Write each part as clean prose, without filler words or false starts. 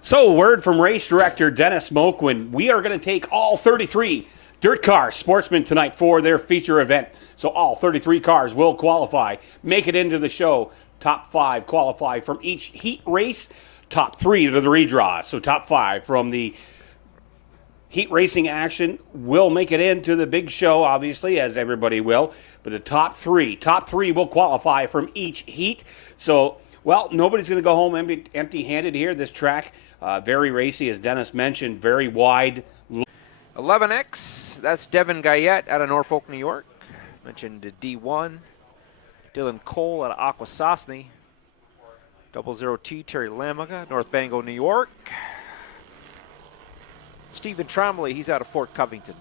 So, word from race director Dennis Moquin. We are going to take all 33 DIRTCar Sportsmen tonight for their feature event. So all 33 cars will qualify, make it into the show. Top 5 qualify from each heat race. Top 3 to the redraw. So top 5 from the heat racing action will make it into the big show, obviously, as everybody will. But the top three will qualify from each heat. So, well, nobody's going to go home empty-handed here. This track, very racy, as Dennis mentioned, very wide. 11X, that's Devin Guyette out of Norfolk, New York. Mentioned D1. Dylan Cole out of Akwesasne. 00T, Terry Lamaga, North Bangor, New York. Stephen Trombley, he's out of Fort Covington.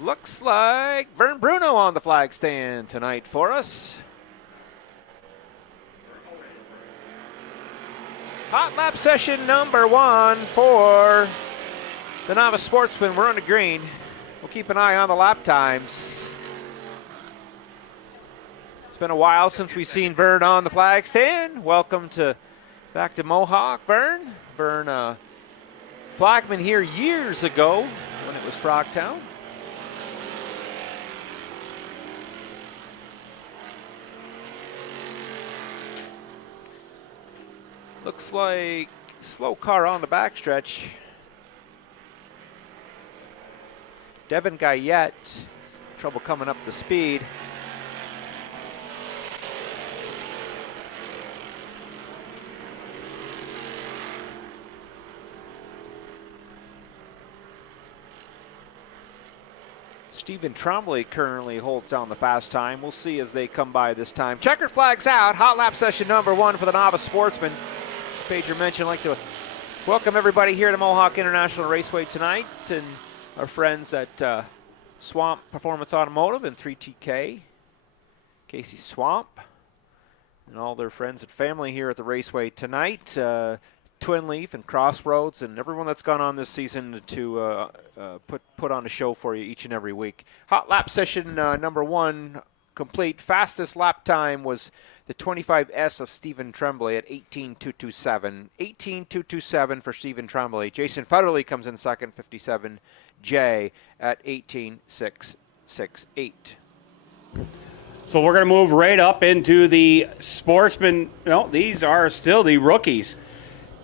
Looks like Vern Bruno on the flag stand tonight for us. Hot lap session number 1 for the Novice Sportsmen. We're on the green. We'll keep an eye on the lap times. It's been a while since we've seen Vern on the flag stand. Welcome back to Mohawk, Vern. Vern, flagman here years ago when it was Frogtown. Looks like slow car on the backstretch. Devin Guyette, trouble coming up the speed. Stephen Trombley currently holds down the fast time. We'll see as they come by this time. Checkered flags out. Hot lap session number 1 for the Novice Sportsmen. As Pager mentioned, I'd like to welcome everybody here to Mohawk International Raceway tonight, and our friends at Swamp Performance Automotive and 3TK, Casey Swamp, and all their friends and family here at the Raceway tonight. Twin Leaf and Crossroads and everyone that's gone on this season to put on a show for you each and every week. Hot lap session number 1 complete. Fastest lap time was the 25S of Stephen Tremblay at 18.227. 18.227 for Stephen Tremblay. Jason Federley comes in second, 57J at 18.668. So we're going to move right up into the Sportsmen. No, these are still the rookies.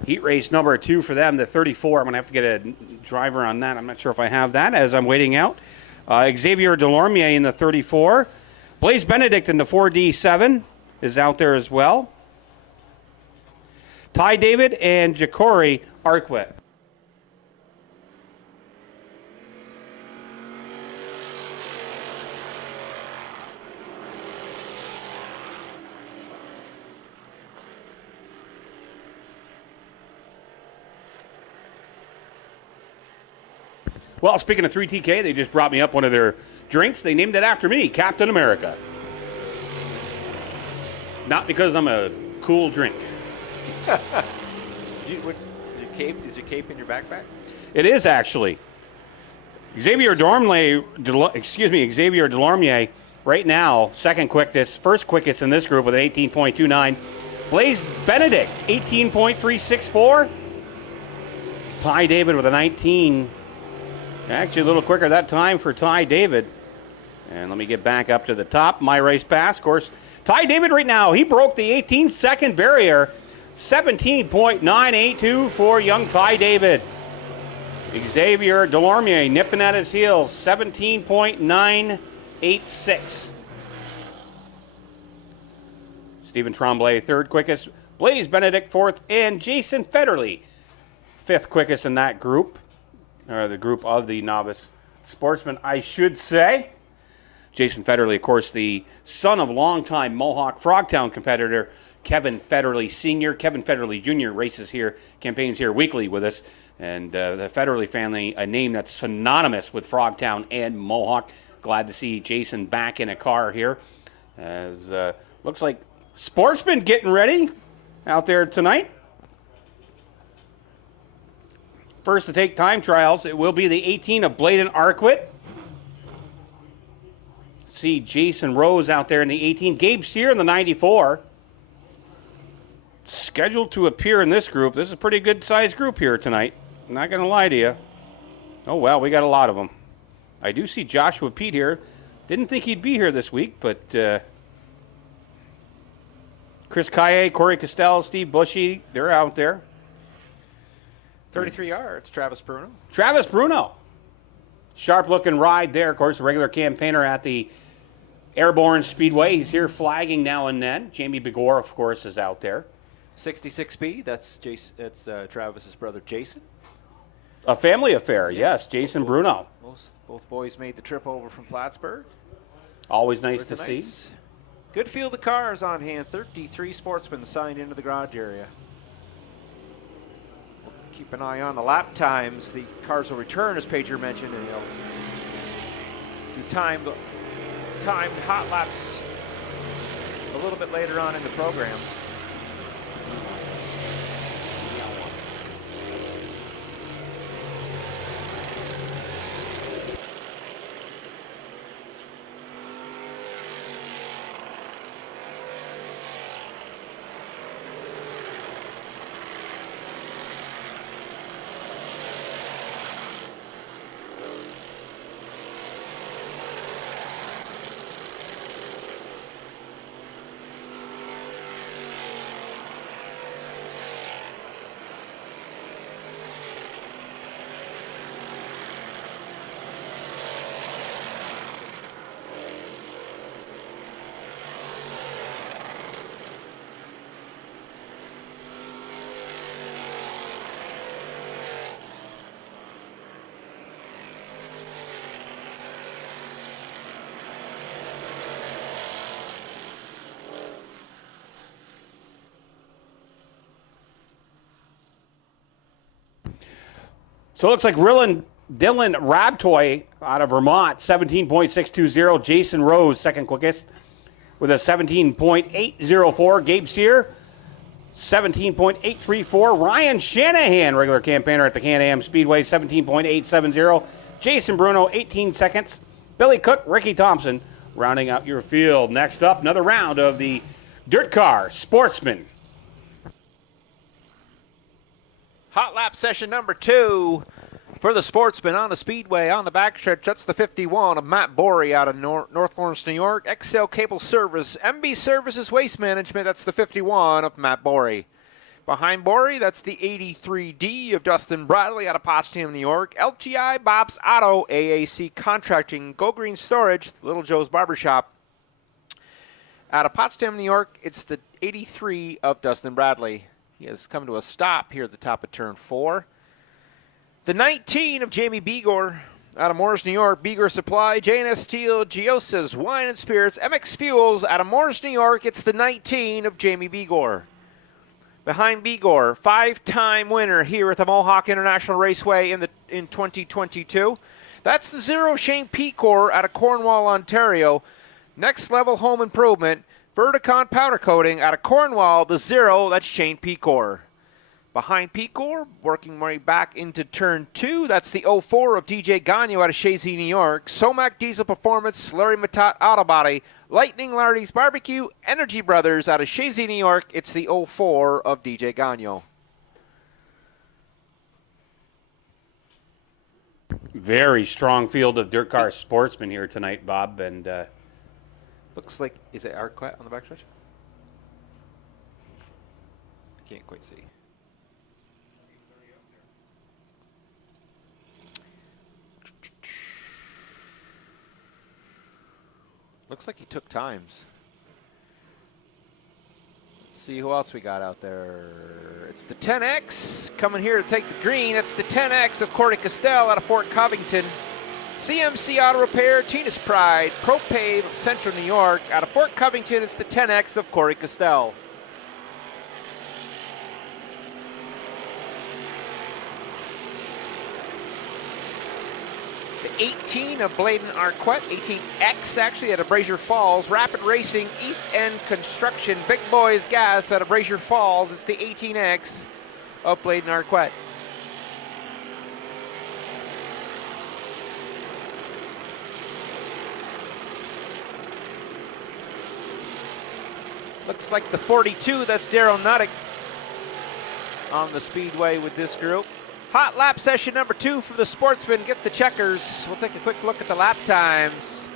Heat race number 2 for them, the 34. I'm going to have to get a driver on that. I'm not sure if I have that as I'm waiting out. Xavier Delormier in the 34. Blaise Benedict in the 4D7 is out there as well. Ty David and Jacori Arquette. Well, speaking of 3TK, they just brought me up one of their drinks. They named it after me, Captain America. Not because I'm a cool drink. Is your cape in your backpack? It is, actually. Xavier Delormier right now, second quickest, first quickest in this group with an 18.29. Blaise Benedict, 18.364. Ty David with a 19. Actually, a little quicker that time for Ty David. And let me get back up to the top. My race pass, of course. Ty David right now, he broke the 18-second barrier. 17.982 for young Ty David. Xavier Delormier nipping at his heels. 17.986. Stephen Tremblay, third quickest. Blaise Benedict, fourth. And Jason Federley, fifth quickest in that group. Or the group of the Novice Sportsmen, I should say. Jason Federley, of course, the son of longtime Mohawk Frogtown competitor Kevin Federley Sr. Kevin Federley Jr. races here, campaigns here weekly with us. And the Federley family, a name that's synonymous with Frogtown and Mohawk. Glad to see Jason back in a car here. As looks like Sportsmen getting ready out there tonight. First to take time trials, it will be the 18 of Bladen Arquette. See Jason Rose out there in the 18. Gabe Sear in the 94. scheduled to appear in this group. This is a pretty good sized group here tonight. I'm not going to lie to you. Oh, well, we got a lot of them. I do see Joshua Pete here. Didn't think he'd be here this week, but Chris Kaye, Corey Castell, Steve Bushy, they're out there. 33 yards, Travis Bruno. Travis Bruno. Sharp-looking ride there. Of course, a regular campaigner at the Airborne Speedway. He's here flagging now and then. Jamie Begor, of course, is out there. 66B, that's Travis's brother Jason. A family affair, yes. Jason Bruno. Both boys made the trip over from Plattsburgh. Always nice to see. Good field of cars on hand. 33 sportsmen signed into the garage area. Keep an eye on the lap times. The cars will return, as Pager mentioned, and they'll do timed hot laps a little bit later on in the program. So it looks like Dylan Rabtoy out of Vermont, 17.620. Jason Rose, second quickest, with a 17.804. Gabe Sear, 17.834. Ryan Shanahan, regular campaigner at the Can-Am Speedway, 17.870. Jason Bruno, 18 seconds. Billy Cook, Ricky Thompson, rounding out your field. Next up, another round of the DIRTCar Sportsmen. Hot lap session number 2 for the sportsmen on the speedway on the backstretch. That's the 51 of Matt Borey out of North Lawrence, New York. XL Cable Service, MB Services Waste Management. That's the 51 of Matt Borey. Behind Borey, that's the 83D of Dustin Bradley out of Potsdam, New York. LGI Bob's Auto, AAC Contracting, Go Green Storage, Little Joe's Barbershop. Out of Potsdam, New York, it's the 83 of Dustin Bradley. He has come to a stop here at the top of turn 4. The 19 of Jamie Begor out of Morris, New York. Begor Supply, J&S Steel, Giossa's Wine and Spirits, MX Fuels out of Morris, New York. It's the 19 of Jamie Begor. Behind Begor, 5-time winner here at the Mohawk International Raceway in 2022. That's the 0 Shane Pecor out of Cornwall, Ontario. Next Level Home Improvement. Verticon Powder Coating out of Cornwall, the 0, that's Shane Pecor. Behind Pecor, working way back into turn 2, that's the 04 of DJ Gagno out of Chazy, New York. Somac Diesel Performance, Larry Matat Auto Body, Lightning Lardy's Barbecue, Energy Brothers out of Chazy, New York. It's the 04 of DJ Gagno. Very strong field of DIRTCar Sportsmen here tonight, Bob, and looks like, is it Arquette on the backstretch? I can't quite see. Looks like he took times. Let's see who else we got out there. It's the 10X coming here to take the green. That's the 10X of Corey Castell out of Fort Covington. CMC Auto Repair, Tina's Pride, ProPave of Central New York. Out of Fort Covington, it's the 10X of Corey Castell. The 18 of Bladen Arquette, 18X actually out of Brazier Falls. Rapid Racing, East End Construction, Big Boys Gas out of Brazier Falls. It's the 18X of Bladen Arquette. Looks like the 42, that's Daryl Nuttick on the speedway with this group. Hot lap session number 2 for the sportsmen. Get the checkers. We'll take a quick look at the lap times.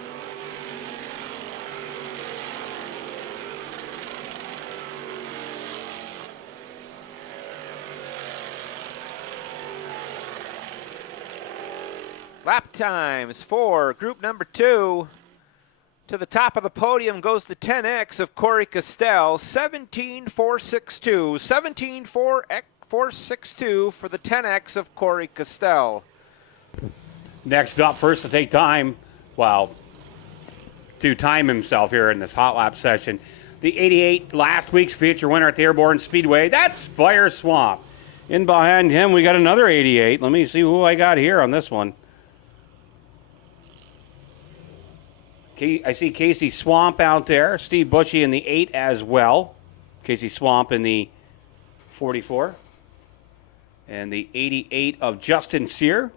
Lap times for group number 2. To the top of the podium goes the 10X of Corey Castell, 17.462. 17.462 for the 10X of Corey Castell. Next up, first to take time, well, to time himself here in this hot lap session, the 88 last week's feature winner at the Airborne Speedway, that's Fire Swamp. In behind him, we got another 88. Let me see who I got here on this one. I see Casey Swamp out there. Steve Bushy in the 8 as well. Casey Swamp in the 44. And the 88 of Justin Sear.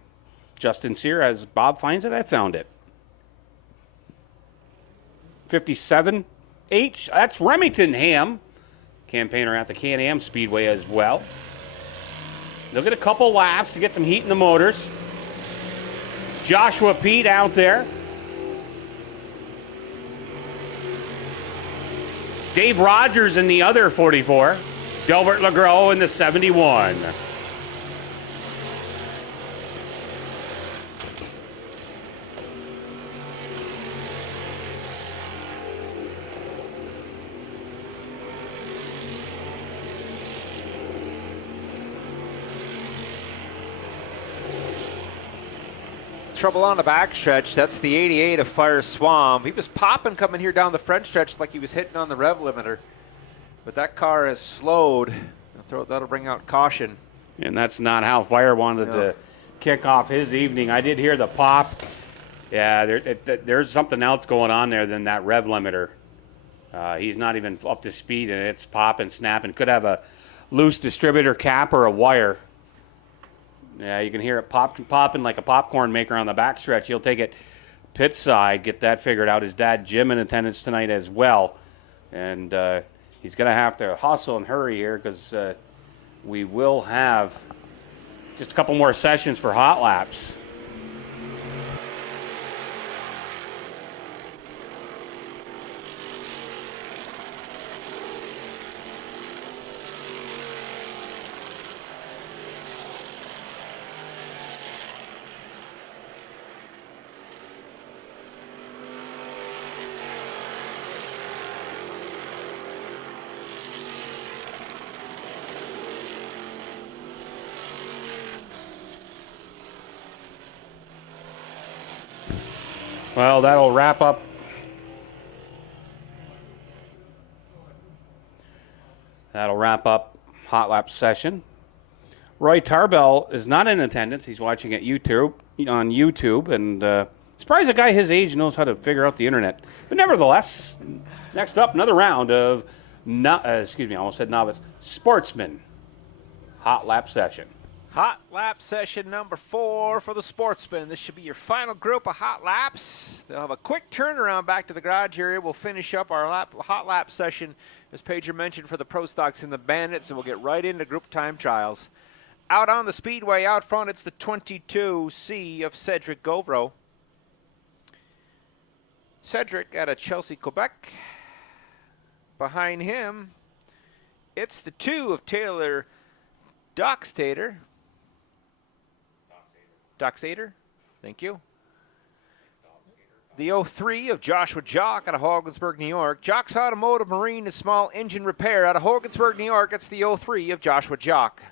Justin Sear, as Bob finds it, I found it. 57 H, that's Remington Ham. Campaigner at the Can-Am Speedway as well. They'll get a couple laps to get some heat in the motors. Joshua Pete out there. Dave Rogers in the other 44. Delbert LeGros in the 71. Trouble on the backstretch. That's the 88 of Fire Swamp. He was popping coming here down the front stretch like he was hitting on the rev limiter. But that car has slowed. That'll bring out caution. And that's not how Fire wanted to kick off his evening. I did hear the pop. Yeah, there's something else going on there than that rev limiter. He's not even up to speed, and it's popping, snapping. Could have a loose distributor cap or a wire. Yeah, you can hear it popping like a popcorn maker on the backstretch. He'll take it pit side, get that figured out. His dad, Jim, in attendance tonight as well. And he's going to have to hustle and hurry here because we will have just a couple more sessions for hot laps. Well, that'll wrap up. That'll wrap up hot lap session. Roy Tarbell is not in attendance. He's watching at YouTube on YouTube, and surprised a guy his age knows how to figure out the internet. But nevertheless, next up, another round of I almost said novice sportsman hot lap session. Hot lap session number 4 for the sportsmen. This should be your final group of hot laps. They'll have a quick turnaround back to the garage area. We'll finish up our hot lap session, as Pager mentioned, for the ProStocks and the Bandits, and we'll get right into group time trials. Out on the speedway, out front, it's the 22C of Cedric Govro. Cedric out of Chelsea, Quebec. Behind him, it's the 2 of Taylor Dockstader. Dockstader, thank you. The 03 of Joshua Jock out of Hogansburg, New York. Jock's Automotive Marine and Small Engine Repair out of Hogansburg, New York. It's the 03 of Joshua Jock.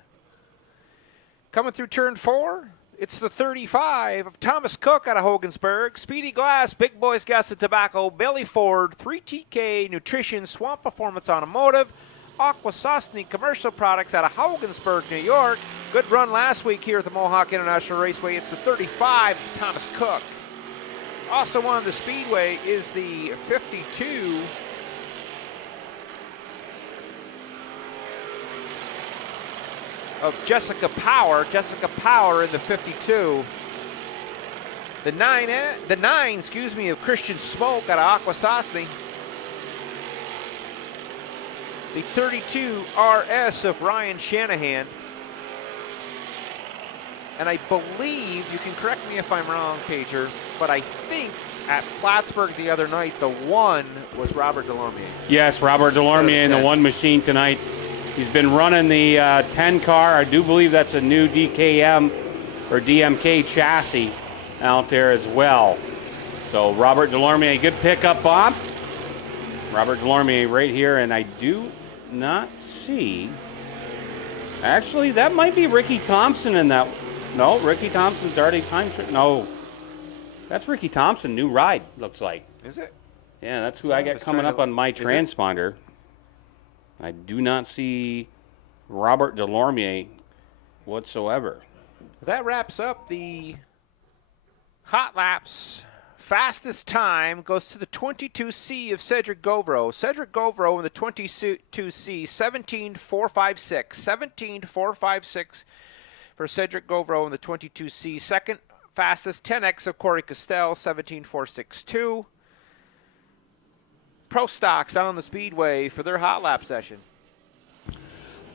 Coming through turn 4, it's the 35 of Thomas Cook out of Hogansburg. Speedy Glass, Big Boys Gas and Tobacco, Billy Ford, 3TK Nutrition, Swamp Performance Automotive, Aquasosny Commercial Products out of Hogansburg, New York. Good run last week here at the Mohawk International Raceway. It's the 35 of Thomas Cook. Also on the speedway is the 52 of Jessica Power. Jessica Power in the 52. The 9 of Christian Smoke out of Aquasosny. The 32 RS of Ryan Shanahan. And I believe, you can correct me if I'm wrong, Pager, but I think at Plattsburgh the other night, the 1 was Robert Delormier. Yes, Robert Delormier in the 1 machine tonight. He's been running the 10 car. I do believe that's a new DKM or DMK chassis out there as well. So Robert Delormier, good pickup, Bob. Robert Delormier right here, and I do not see. Actually, that might be Ricky Thompson in that. No, Ricky Thompson's already time. No, that's Ricky Thompson. New ride, looks like. Is it? Yeah, that's who I got coming up on my transponder. I do not see Robert Delormier whatsoever. That wraps up the hot laps. Fastest time goes to the 22C of Cedric Govro. Cedric Govro in the 22C, 17.456. 17.456 for Cedric Govro in the 22C. Second fastest, 10X of Corey Castell, 17.462. ProStocks on the Speedway for their hot lap session.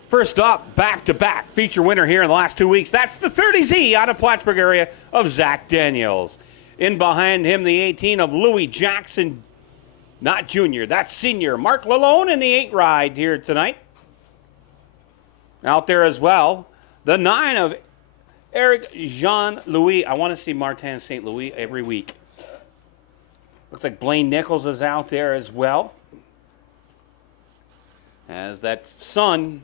First up, back-to-back feature winner here in the last 2 weeks. That's the 30Z out of Plattsburgh area of Zach Daniels. In behind him, the 18 of Louis Jackson, not junior, that's senior. Mark Lalone in the 8 ride here tonight. Out there as well, the 9 of Eric Jean-Louis. I want to see Martin St. Louis every week. Looks like Blaine Nichols is out there as well. As that sun,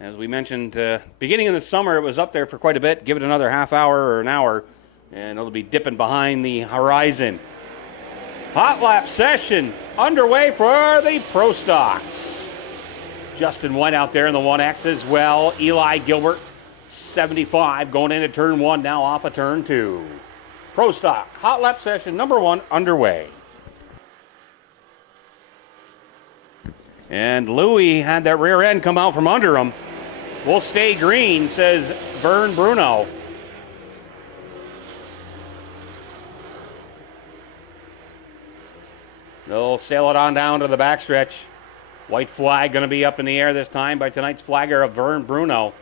as we mentioned, beginning of the summer, it was up there for quite a bit. Give it another half hour or an hour, and it'll be dipping behind the horizon. Hot lap session underway for the ProStocks. Justin White out there in the 1X as well. Eli Gilbert, 75, going into turn 1, now off of turn 2. ProStock hot lap session number 1 underway. And Louis had that rear end come out from under him. We'll stay green, says Vern Bruno. They'll sail it on down to the backstretch. White flag going to be up in the air this time by tonight's flagger of Vern Bruno.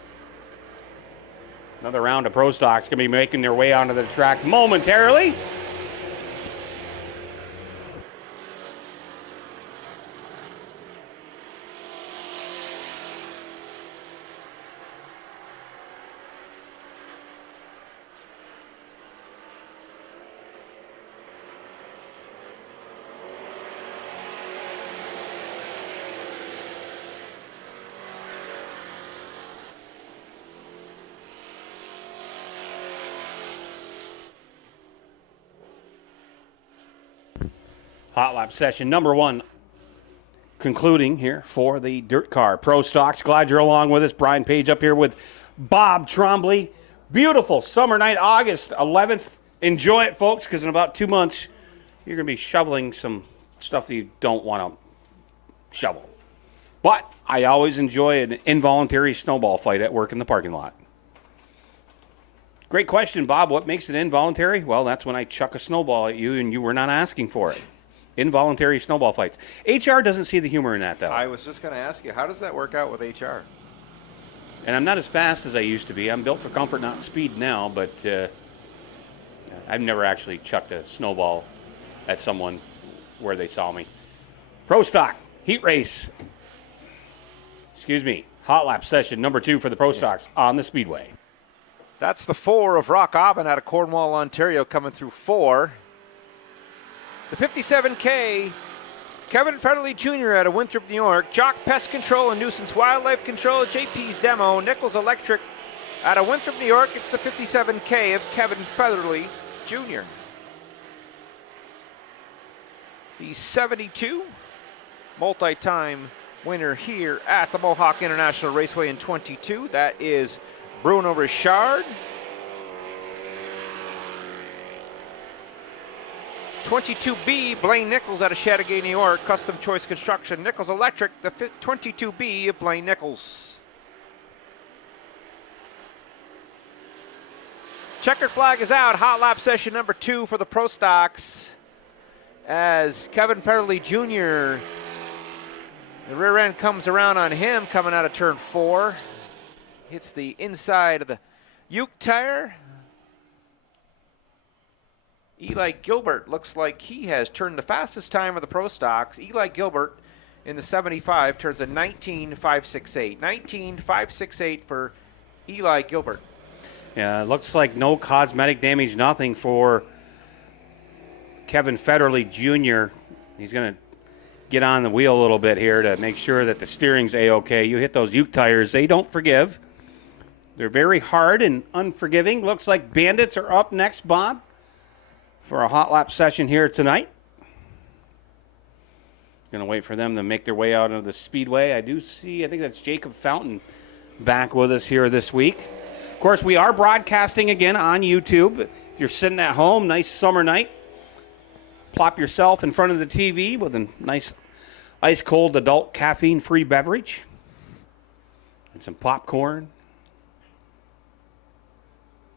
Another round of ProStocks going to be making their way onto the track momentarily. Hot lap session number 1 concluding here for the DIRTCar ProStocks. Glad you're along with us. Brian Page up here with Bob Trombley. Beautiful summer night, August 11th. Enjoy it, folks, because in about 2 months, you're going to be shoveling some stuff that you don't want to shovel. But I always enjoy an involuntary snowball fight at work in the parking lot. Great question, Bob. What makes it involuntary? Well, that's when I chuck a snowball at you and you were not asking for it. Involuntary snowball fights. HR doesn't see the humor in that, though. I was just going to ask you, how does that work out with HR? And I'm not as fast as I used to be. I'm built for comfort, not speed now, but I've never actually chucked a snowball at someone where they saw me. ProStock heat race. Excuse me. Hot lap session number 2 for the ProStocks on the Speedway. That's the 4 of Rock Aubin out of Cornwall, Ontario, coming through 4. The 57K, Kevin Federley Jr. out of Winthrop, New York. Jock Pest Control and Nuisance Wildlife Control, JP's Demo. Nichols Electric out of Winthrop, New York. It's the 57K of Kevin Federley Jr. The 72, multi-time winner here at the Mohawk International Raceway in 22. That is Bruno Richard. 22B, Blaine Nichols out of Chateauguay, New York, Custom Choice Construction. Nichols Electric, the 22B of Blaine Nichols. Checkered flag is out. Hot lap session number 2 for the ProStocks. As Kevin Federley Jr., the rear end comes around on him coming out of turn 4. Hits the inside of the Uke tire. Eli Gilbert looks like he has turned the fastest time of the Pro Stocks. Eli Gilbert in the 75 turns a 19.568. 19.568 for Eli Gilbert. Yeah, it looks like no cosmetic damage, nothing for Kevin Federley Jr. He's going to get on the wheel a little bit here to make sure that the steering's A-okay. You hit those Uke tires, they don't forgive. They're very hard and unforgiving. Looks like Bandits are up next, Bob, for a hot lap session here tonight. Going to wait for them to make their way out of the speedway. I think that's Jacob Fountain back with us here this week. Of course, we are broadcasting again on YouTube. If you're sitting at home, nice summer night, plop yourself in front of the TV with a nice ice-cold adult caffeine-free beverage and some popcorn.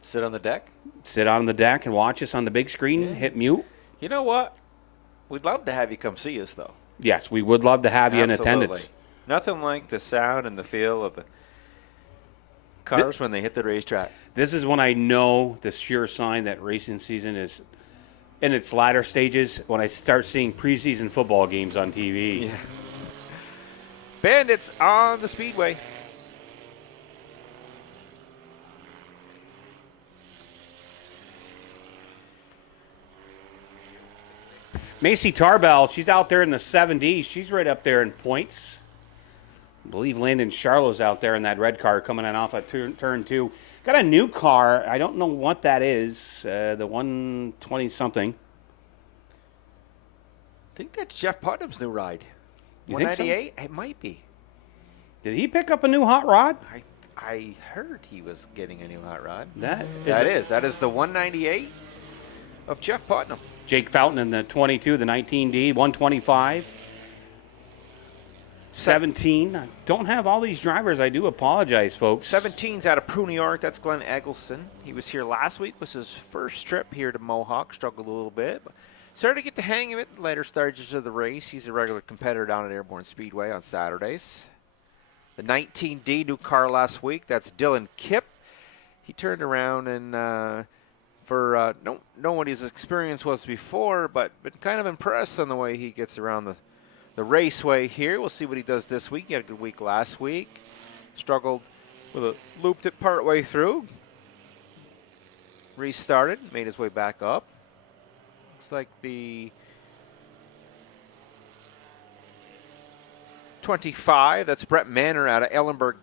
Sit on the deck. Sit on the deck and watch us on the big screen. Yeah. Hit mute. You know what? We'd love to have you come see us, though. Yes, we would love to have you in attendance. Nothing like the sound and the feel of the cars when they hit the racetrack. This is when I know the sure sign that racing season is in its latter stages, when I start seeing preseason football games on TV. Yeah. Bandits on the speedway. Macy Tarbell, she's out there in the 70s. She's right up there in points. I believe Landon Charlot's out there in that red car coming in off of turn 2. Got a new car. I don't know what that is. The 120-something. I think that's Jeff Putnam's new ride. You 198? So? It might be. Did he pick up a new hot rod? I heard he was getting a new hot rod. That is the 198 of Jeff Putnam. Jake Fountain in the 22, the 19D, 125. 17. I don't have all these drivers. I do apologize, folks. 17's out of Prue, New York. That's Glenn Eggleston. He was here last week. Was his first trip here to Mohawk. Struggled a little bit, but started to get the hang of it later stages of the race. He's a regular competitor down at Airborne Speedway on Saturdays. The 19D, new car last week. That's Dylan Kipp. He turned around and don't know what his experience was before, but been kind of impressed on the way he gets around the raceway here. We'll see what he does this week. He had a good week last week. Struggled with a looped it part way through. Restarted, made his way back up. Looks like the 25, that's Brett Manor out of Ellenburg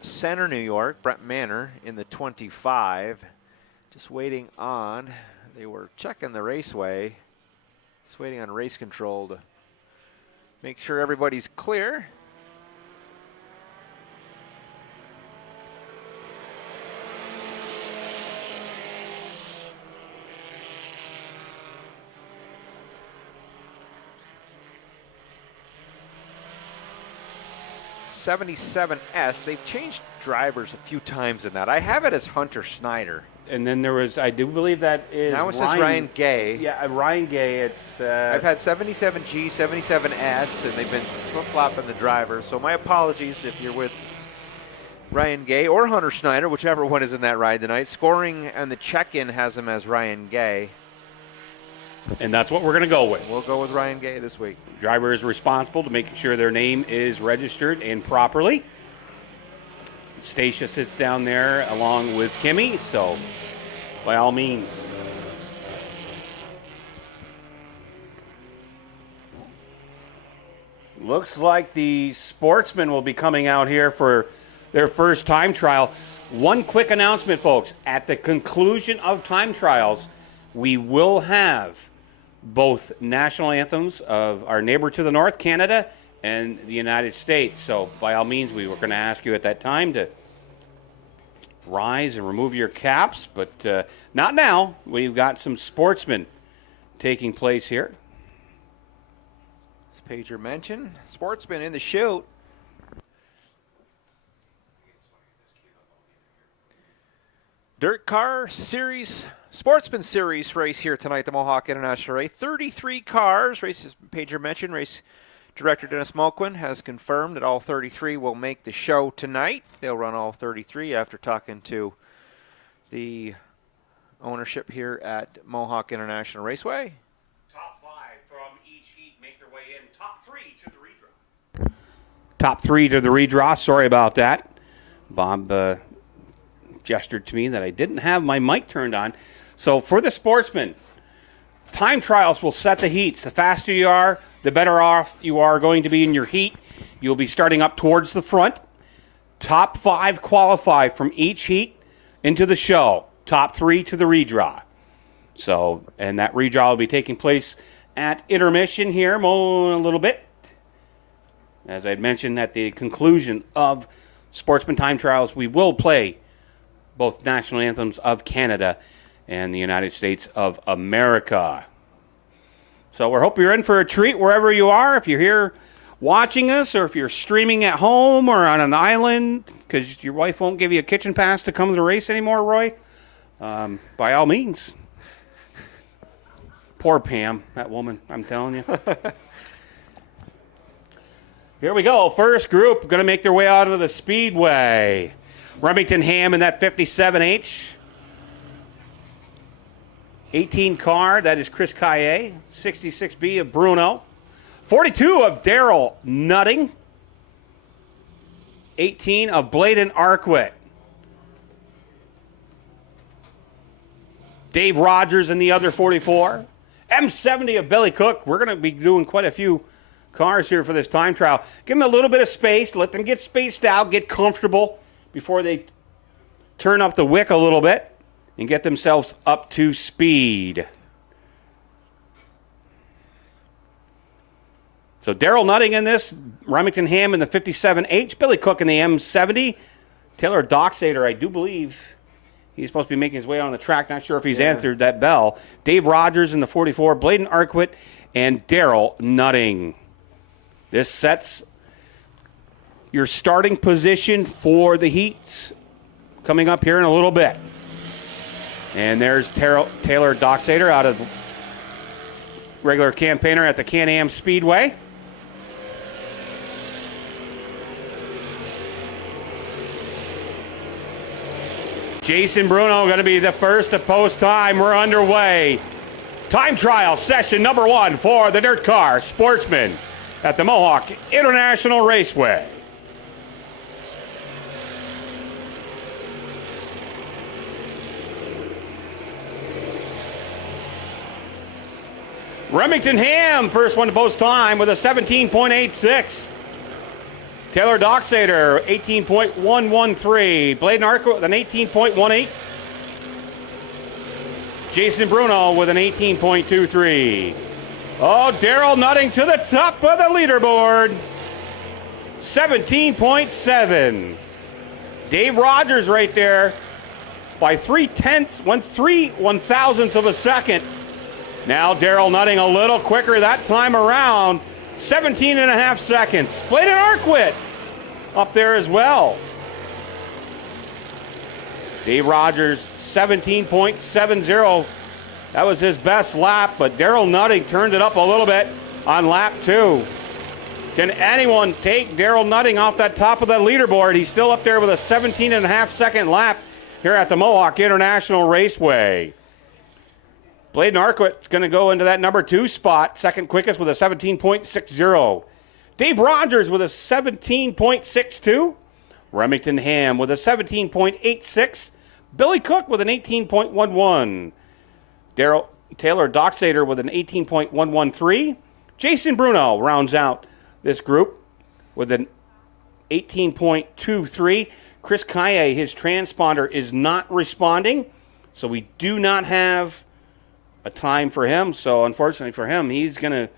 Center, New York. Brett Manor in the 25. Just waiting on, they were checking the raceway. Just waiting on race control to make sure everybody's clear. '77S. They've changed drivers a few times in that. I have it as Hunter Snyder. And then there was, I do believe that is now it says Ryan Gay. Yeah, Ryan Gay. It's I've had 77G, 77S, and they've been flip-flopping the drivers. So my apologies if you're with Ryan Gay or Hunter Snyder, whichever one is in that ride tonight. Scoring and the check-in has him as Ryan Gay. And that's what we're going to go with. We'll go with Ryan Gay this week. Driver is responsible to making sure their name is registered and properly. Stacia sits down there along with Kimmy, so by all means. Looks like the Sportsmen will be coming out here for their first time trial. One quick announcement, folks. At the conclusion of time trials, we will have both national anthems of our neighbor to the north, Canada, and the United States. So by all means, we were going to ask you at that time to rise and remove your caps, but not now. We've got some sportsmen taking place here. As Pager mentioned, sportsmen in the chute. DIRTCar Series, Sportsman Series race here tonight, the Mohawk International Race. 33 cars. Race, as Pager mentioned, race director Dennis Mulquin has confirmed that all 33 will make the show tonight. They'll run all 33 after talking to the ownership here at Mohawk International Raceway. Top 5 from each heat make their way in. Top 3 to the redraw. Top 3 to the redraw. Sorry about that. Bob gestured to me that I didn't have my mic turned on. So for the sportsmen, time trials will set the heats. The faster you are, the better off you are going to be in your heat. You'll be starting up towards the front. Top 5 qualify from each heat into the show. Top 3 to the redraw. So, and that redraw will be taking place at intermission here in a little bit. As I had mentioned, at the conclusion of Sportsman Time Trials, we will play both national anthems of Canada and the United States of America. So we hope you're in for a treat wherever you are. If you're here watching us, or if you're streaming at home or on an island because your wife won't give you a kitchen pass to come to the race anymore, Roy, by all means. Poor Pam, that woman, I'm telling you. Here we go. First group going to make their way out of the speedway. Remington Ham in that 57H. 18 car, that is Chris Kaye. 66B of Bruno. 42 of Daryl Nutting. 18 of Bladen Arquette. Dave Rogers in the other 44. M70 of Billy Cook. We're going to be doing quite a few cars here for this time trial. Give them a little bit of space. Let them get spaced out, get comfortable before they turn up the wick a little bit and get themselves up to speed. So Daryl Nutting in this, Remington Ham in the 57H, Billy Cook in the M70, Taylor Doxator, I do believe he's supposed to be making his way on the track. Not sure if he's answered that bell. Dave Rogers in the 44, Bladen Arquette, and Daryl Nutting. This sets your starting position for the heats coming up here in a little bit. And there's Taylor Doxator out of regular campaigner at the Can-Am Speedway. Jason Bruno going to be the first to post time. We're underway. Time trial session number 1 for the DIRTCar Sportsmen at the Mohawk International Raceway. Remington Ham, first one to post time with a 17.86. Taylor Doxator, 18.113. Bladen Arquette with an 18.18. Jason Bruno with an 18.23. Oh, Daryl Nutting to the top of the leaderboard. 17.7. Dave Rogers right there by 1/thousandths of a second. Now Daryl Nutting a little quicker that time around. 17.5 seconds. Bladen Arquette up there as well. Dave Rogers, 17.70. That was his best lap, but Daryl Nutting turned it up a little bit on lap 2. Can anyone take Daryl Nutting off that top of the leaderboard? He's still up there with a 17.5 second lap here at the Mohawk International Raceway. Bladen Arquette's going to go into that number 2 spot, second quickest with a 17.60. Dave Rogers with a 17.62. Remington Ham with a 17.86. Billy Cook with an 18.11. Taylor Doxator with an 18.113. Jason Bruno rounds out this group with an 18.23. Chris Kaye, his transponder is not responding, so we do not have a time for him. So unfortunately for him, he's going to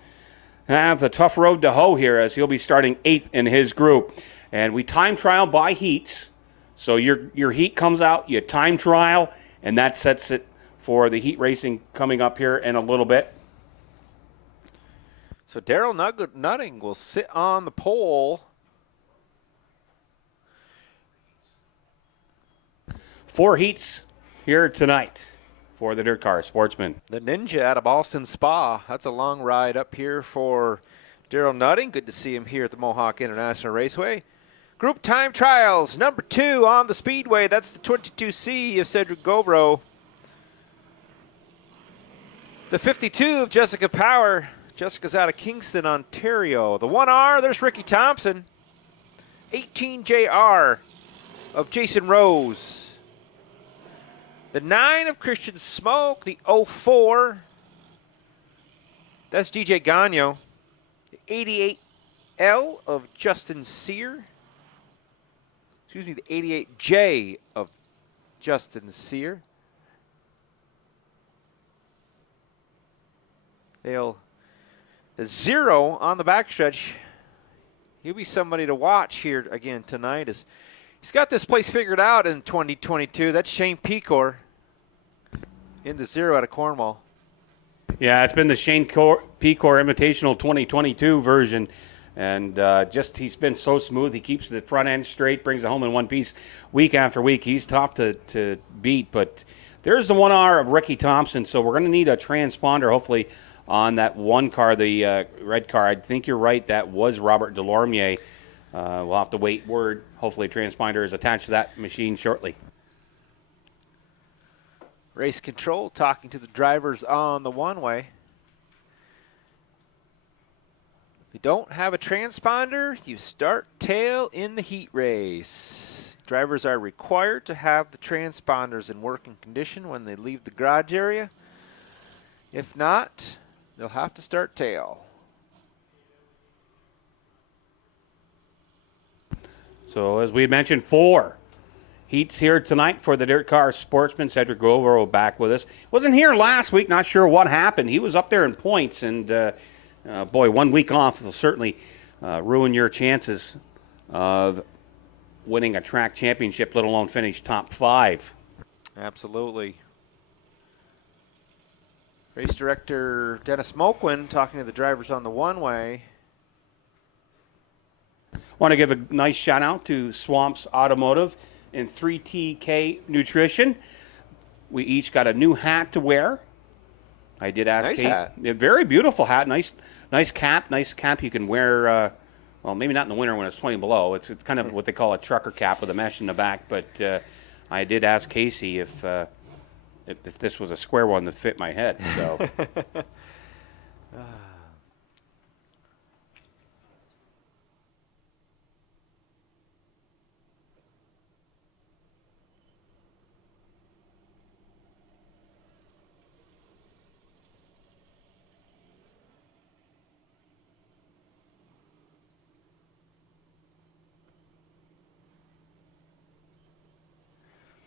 have the tough road to hoe here as he'll be starting 8th in his group. And we time trial by heats. So your heat comes out, you time trial, and that sets it for the heat racing coming up here in a little bit. So Daryl Nutting will sit on the pole. 4 heats here tonight for the DIRTCar Sportsmen. The Ninja out of Boston Spa. That's a long ride up here for Daryl Nutting. Good to see him here at the Mohawk International Raceway. Group time trials, number 2 on the speedway. That's the 22C of Cedric Govro. The 52 of Jessica Power. Jessica's out of Kingston, Ontario. The 1R, there's Ricky Thompson. 18JR of Jason Rose. The 9 of Christian Smoke. The 04, that's DJ Gagno. The 88L of Justin Sear. Excuse me, the 88J of Justin Sear. The 0 on the backstretch. He'll be somebody to watch here again tonight. He's got this place figured out in 2022. That's Shane Pecor in the 0 out of Cornwall. Yeah, it's been the Shane Pecor Invitational 2022 version. And he's been so smooth. He keeps the front end straight, brings it home in one piece week after week. He's tough to beat. But there's the 1R of Ricky Thompson. So we're going to need a transponder, hopefully, on that one car, the red car. I think you're right. That was Robert Delormier. We'll have to wait word. Hopefully a transponder is attached to that machine shortly. Race control talking to the drivers on the one-way. If you don't have a transponder, you start tail in the heat race. Drivers are required to have the transponders in working condition when they leave the garage area. If not, they'll have to start tail. So as we mentioned, 4 heats here tonight for the DIRTCar Sportsmen. Cedric Govro back with us. Wasn't here last week, not sure what happened. He was up there in points, and boy, 1 week off will certainly ruin your chances of winning a track championship, let alone finish top 5. Absolutely. Race director Dennis Moquin talking to the drivers on the one-way. Want to give a nice shout out to Swamps Automotive and 3TK Nutrition. We each got a new hat to wear. I did ask Nice Kate. hat. A very beautiful hat. Nice cap. Nice cap you can wear, well, maybe not in the winter when it's 20 below. It's kind of what they call a trucker cap with a mesh in the back. But I did ask Casey if this was a square one that fit my head. So.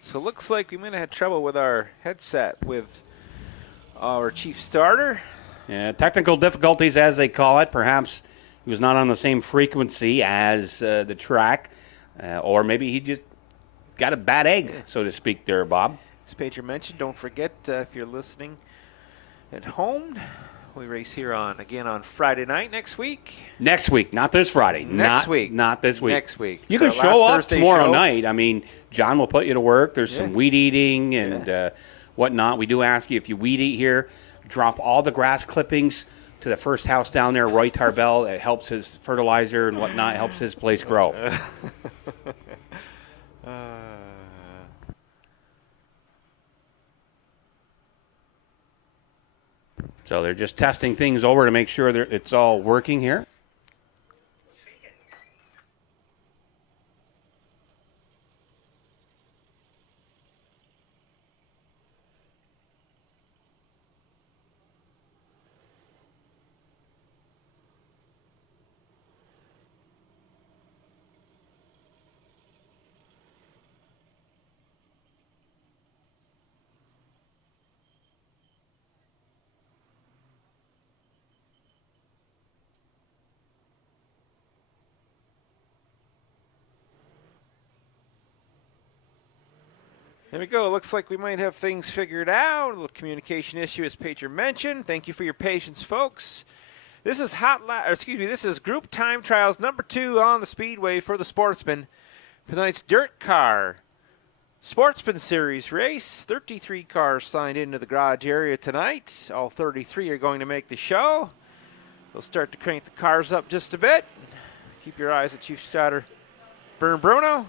So it looks like we might have had trouble with our headset with our chief starter. Yeah, technical difficulties, as they call it. Perhaps he was not on the same frequency as the track, or maybe he just got a bad egg, so to speak there, Bob. As Pager mentioned, don't forget, if you're listening at home, we race here again on Friday night next week. Next week, not this Friday. Next week. Not this week. Next week. You So can show last up Thursday tomorrow show. night. I mean, John will put you to work. There's some weed eating and whatnot. We do ask you, if you weed eat here, drop all the grass clippings to the first house down there, Roy Tarbell. It helps his fertilizer and whatnot. It helps his place grow. So they're just testing things over to make sure that it's all working here. There we go. Looks like we might have things figured out. A little communication issue, as Pager mentioned. Thank you for your patience, folks. This is this is group time trials number 2 on the speedway for the sportsmen for tonight's DIRTCar Sportsmen Series race. 33 cars signed into the garage area tonight. All 33 are going to make the show. They'll start to crank the cars up just a bit. Keep your eyes at Chief Starter Vern Bruno.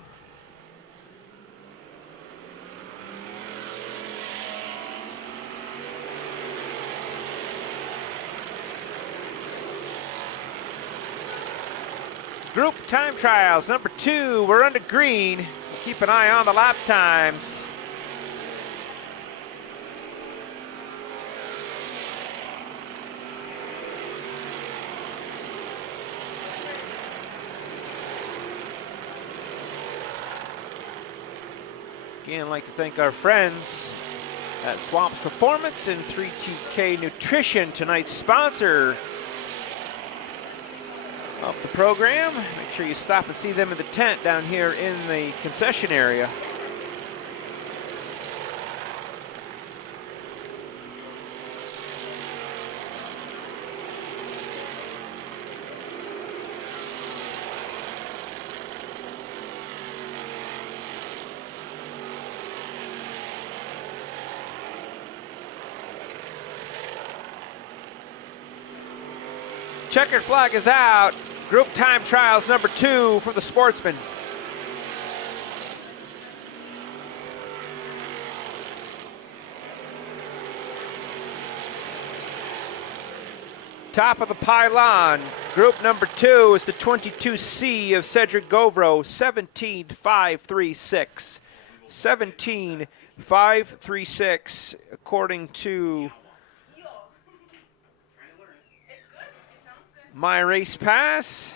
Group time trials, number 2, we're under green. Keep an eye on the lap times. Again, I'd like to thank our friends at Swamp's Performance and 3TK Nutrition, tonight's sponsor of the program. Make sure you stop and see them in the tent down here in the concession area. Checkered flag is out. Group time trials number 2 for the Sportsmen. Top of the pylon, group number 2 is the 22C of Cedric Govro, 17.536. 17.536 according to My Race Pass.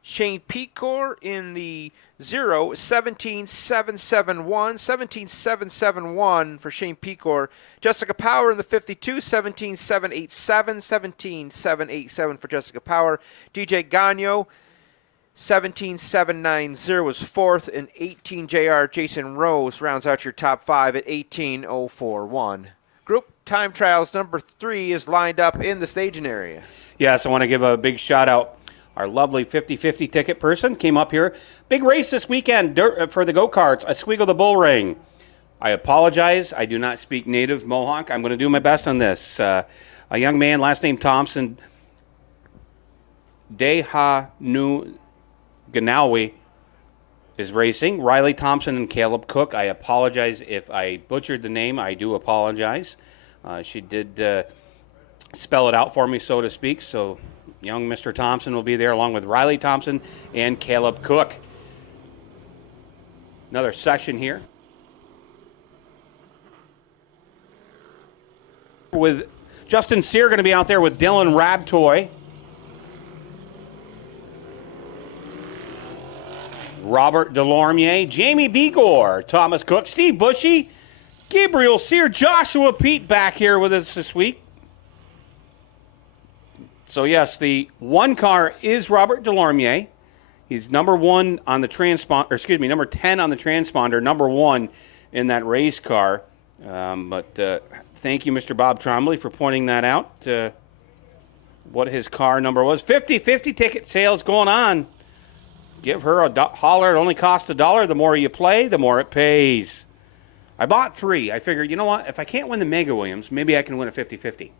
Shane Pecor in the 0, 17.771. 17.771 for Shane Pecor. Jessica Power in the 52, 17.787. 17.787 for Jessica Power. DJ Gagno, 17.790 was 4th, and 18 JR Jason Rose rounds out your top 5 at 18.041. Group time trials number 3 is lined up in the staging area. Yes, I want to give a big shout out. Our lovely 50-50 ticket person came up here. Big race this weekend for the go-karts, Oswego the Bull Ring. I apologize. I do not speak native Mohawk. I'm going to do my best on this. A young man, last name Thompson, Dehanu Ganawi, is racing. Riley Thompson and Caleb Cook. I apologize if I butchered the name. I do apologize. She did spell it out for me, so to speak. So young Mr. Thompson will be there along with Riley Thompson and Caleb Cook. Another session here with Justin Sear going to be out there with Dylan Rabtoy. Robert Delormier, Jamie Begor, Thomas Cook, Steve Bushy, Gabriel Sear, Joshua Pete back here with us this week. So yes, the one car is Robert Delormier. He's number 1 on the transponder, or excuse me, number 10 on the transponder, number 1 in that race car. But thank you, Mr. Bob Trombley, for pointing that out. What his car number was. 50-50 ticket sales going on. Give her a holler. It only costs $1. The more you play, the more it pays. I bought 3. I figured, you know what? If I can't win the Mega Williams, maybe I can win a 50-50.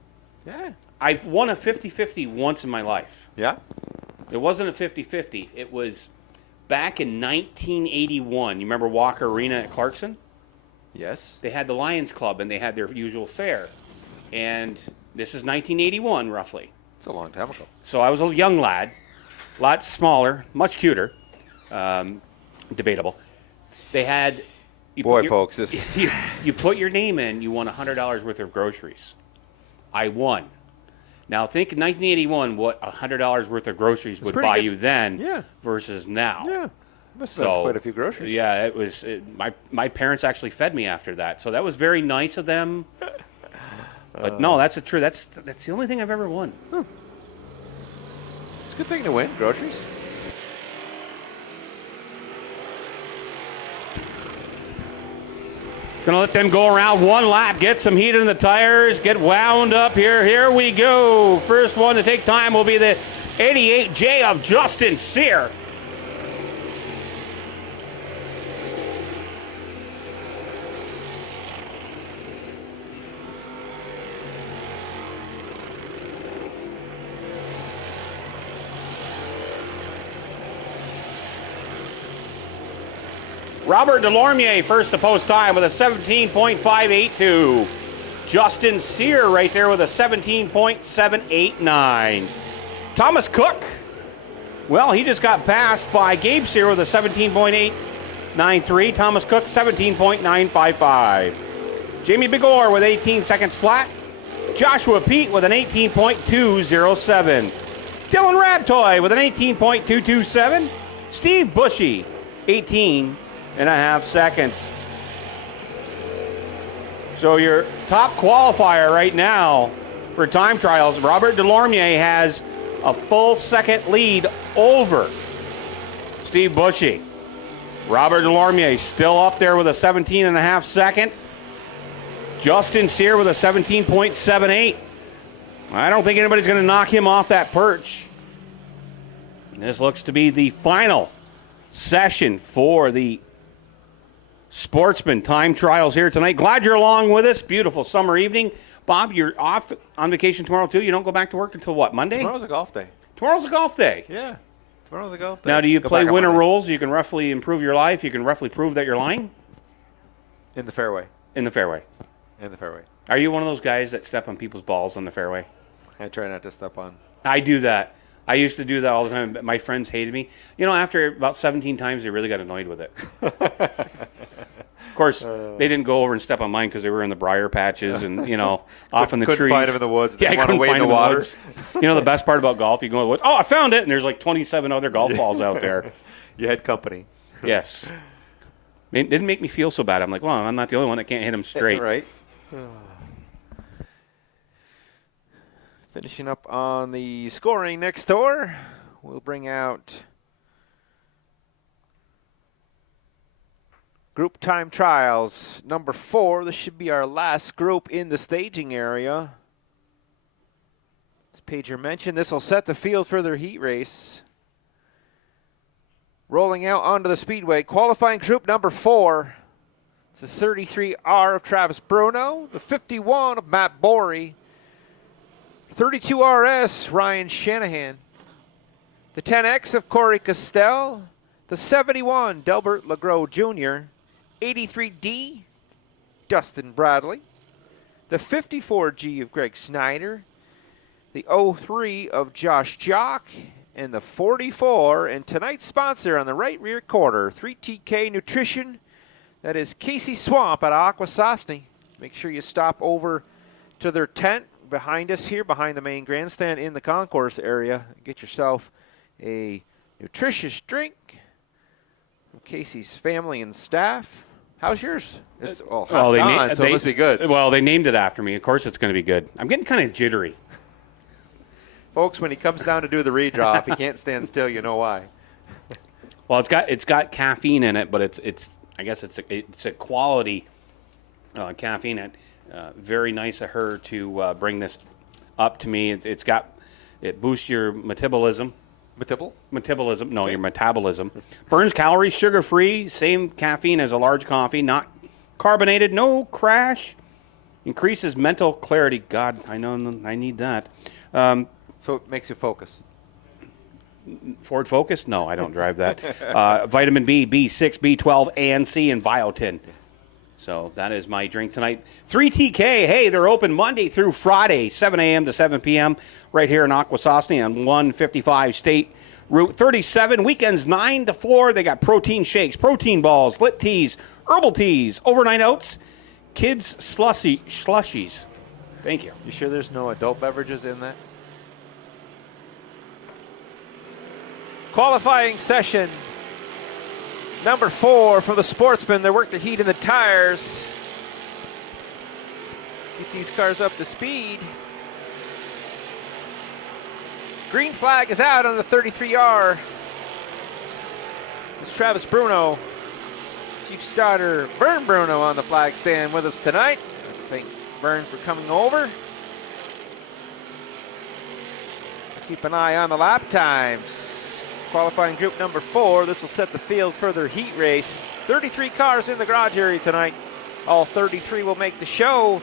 Yeah. I've won a 50-50 once in my life. Yeah. It wasn't a 50-50. It was back in 1981. You remember Walker Arena at Clarkson? Yes. They had the Lions Club, and they had their usual fare. And this is 1981, roughly. It's a long time ago. So I was a young lad, a lot smaller, much cuter. Debatable. They had... Boy, folks, this is... You put your name in, you won $100 worth of groceries. I won. Now think in 1981 what $100 worth of groceries would buy you then versus now. Yeah, must have been quite a few groceries. Yeah, it was. My parents actually fed me after that, so that was very nice of them. But no, that's true. That's the only thing I've ever won. It's a good thing to win groceries. Gonna let them go around one lap, get some heat in the tires, get wound up here. Here we go. First one to take time will be the 88J of Justin Sear. Robert Delormier, first to post time with a 17.582. Justin Sear right there with a 17.789. Thomas Cook, well, he just got passed by Gabe Sear with a 17.893. Thomas Cook, 17.955. Jamie Bigore with 18 seconds flat. Joshua Pete with an 18.207. Dylan Rabtoy with an 18.227. Steve Bushy, 18.5 seconds. So your top qualifier right now for time trials, Robert Delormier has a full second lead over Steve Bushy. Robert Delormier still up there with a 17.5 second. Justin Sear with a 17.78. I don't think anybody's going to knock him off that perch. This looks to be the final session for the Sportsman time trials here tonight. Glad you're along with us. Beautiful summer evening. Bob, you're off on vacation tomorrow too? You don't go back to work until what, Monday? Tomorrow's a golf day. Tomorrow's a golf day. Yeah, tomorrow's a golf day. Now, do you Go play back on winner Monday. rules? You can roughly improve your life. You can roughly prove that you're lying? In the fairway. In the fairway. In the fairway. Are you one of those guys that step on people's balls on the fairway? I try not to step on. I do that. I used to do that all the time. My friends hated me. You know, after about 17 times, they really got annoyed with it. Of course, they didn't go over and step on mine because they were in the briar patches and, you know, off in the trees. Couldn't find them in the woods. Yeah, I couldn't wade find in them the in the water. woods. You know, the best part about golf, you go in the woods, oh, I found it, and there's like 27 other golf balls out there. You had company. Yes. It didn't make me feel so bad. I'm like, well, I'm not the only one that can't hit them straight. Right. Finishing up on the scoring next door, we'll bring out group time trials number 4. This should be our last group in the staging area. As Pager mentioned, this will set the field for their heat race. Rolling out onto the speedway, qualifying group number 4. It's the 33R of Travis Bruno, the 51 of Matt Borey, 32 RS, Ryan Shanahan. The 10X of Corey Castell. The 71, Delbert Legros Jr. 83D, Dustin Bradley. The 54G of Greg Snyder. The 03 of Josh Jock. And the 44, and tonight's sponsor on the right rear quarter, 3TK Nutrition. That is Casey Swamp at Akwesasne. Make sure you stop over to their tent behind us here, behind the main grandstand in the concourse area. Get yourself a nutritious drink from Casey's family and staff. How's yours? It's so it must be good. Well, they named it after me. Of course it's going to be good. I'm getting kind of jittery. Folks, when he comes down to do the redraw, if he can't stand still, you know why. Well, it's got caffeine in it, but it's I guess it's a quality caffeine. And very nice of her to bring this up to me. It boosts your metabolism. Metabolism? No, your metabolism. Burns calories, sugar-free, same caffeine as a large coffee, not carbonated, no crash. Increases mental clarity. God, I know I need that. So it makes you focus. Ford Focus? No, I don't drive that. Vitamin B, B6, B12, A and C, and biotin. So that is my drink tonight. 3TK, hey, they're open Monday through Friday, 7 a.m. to 7 p.m. right here in Akwesasne on 155 State Route 37. Weekends 9 to 4. They got protein shakes, protein balls, lit teas, herbal teas, overnight oats, kids slushies. Thank you. You sure there's no adult beverages in that? Qualifying session number 4 for the Sportsmen. They work the heat and the tires. Get these cars up to speed. Green flag is out on the 33R. It's Travis Bruno. Chief starter Vern Bruno on the flag stand with us tonight. I thank Vern for coming over. Keep an eye on the lap times. Qualifying group number 4. This will set the field for their heat race. 33 cars in the garage area tonight. All 33 will make the show.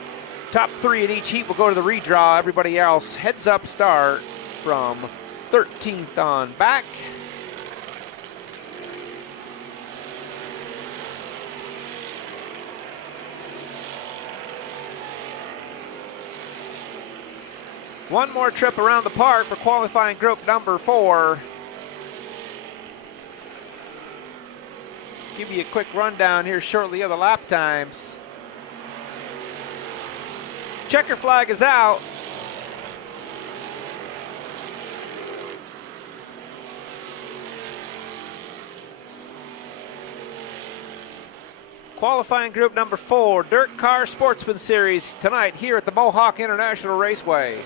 Top 3 in each heat will go to the redraw. Everybody else heads up start from 13th on back. One more trip around the park for qualifying group number 4. Give you a quick rundown here shortly of the lap times. Checker flag is out. Qualifying group number 4, DIRTCar Sportsmen Series tonight here at the Mohawk International Raceway.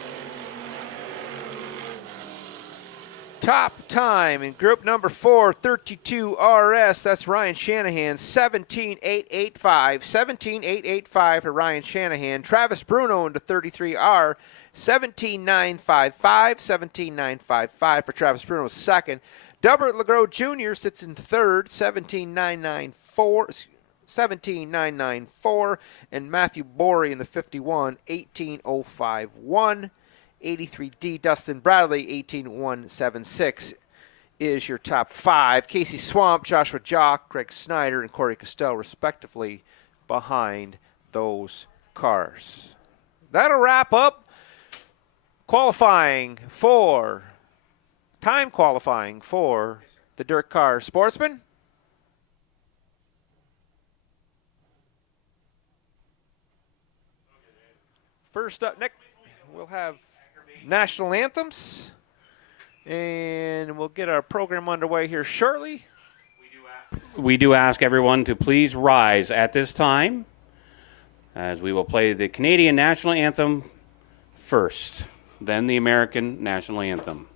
Top time in group number 4, 32 RS, that's Ryan Shanahan, 17.885. 17.885 for Ryan Shanahan. Travis Bruno into 33R, 17.955. 17.955 for Travis Bruno, second. Delbert Legros Jr. sits in third, 17.994. 17.994, and Matthew Borey in the 51, 18.051. 83D Dustin Bradley, 18.176 is your top 5. Casey Swamp, Joshua Jock, Greg Snyder, and Corey Costell, respectively, behind those cars. That'll wrap up time qualifying for the DIRTCar Sportsmen. First up, next, we'll have national anthems, and we'll get our program underway here shortly. We do ask everyone to please rise at this time, as we will play the Canadian national anthem first, then the American national anthem.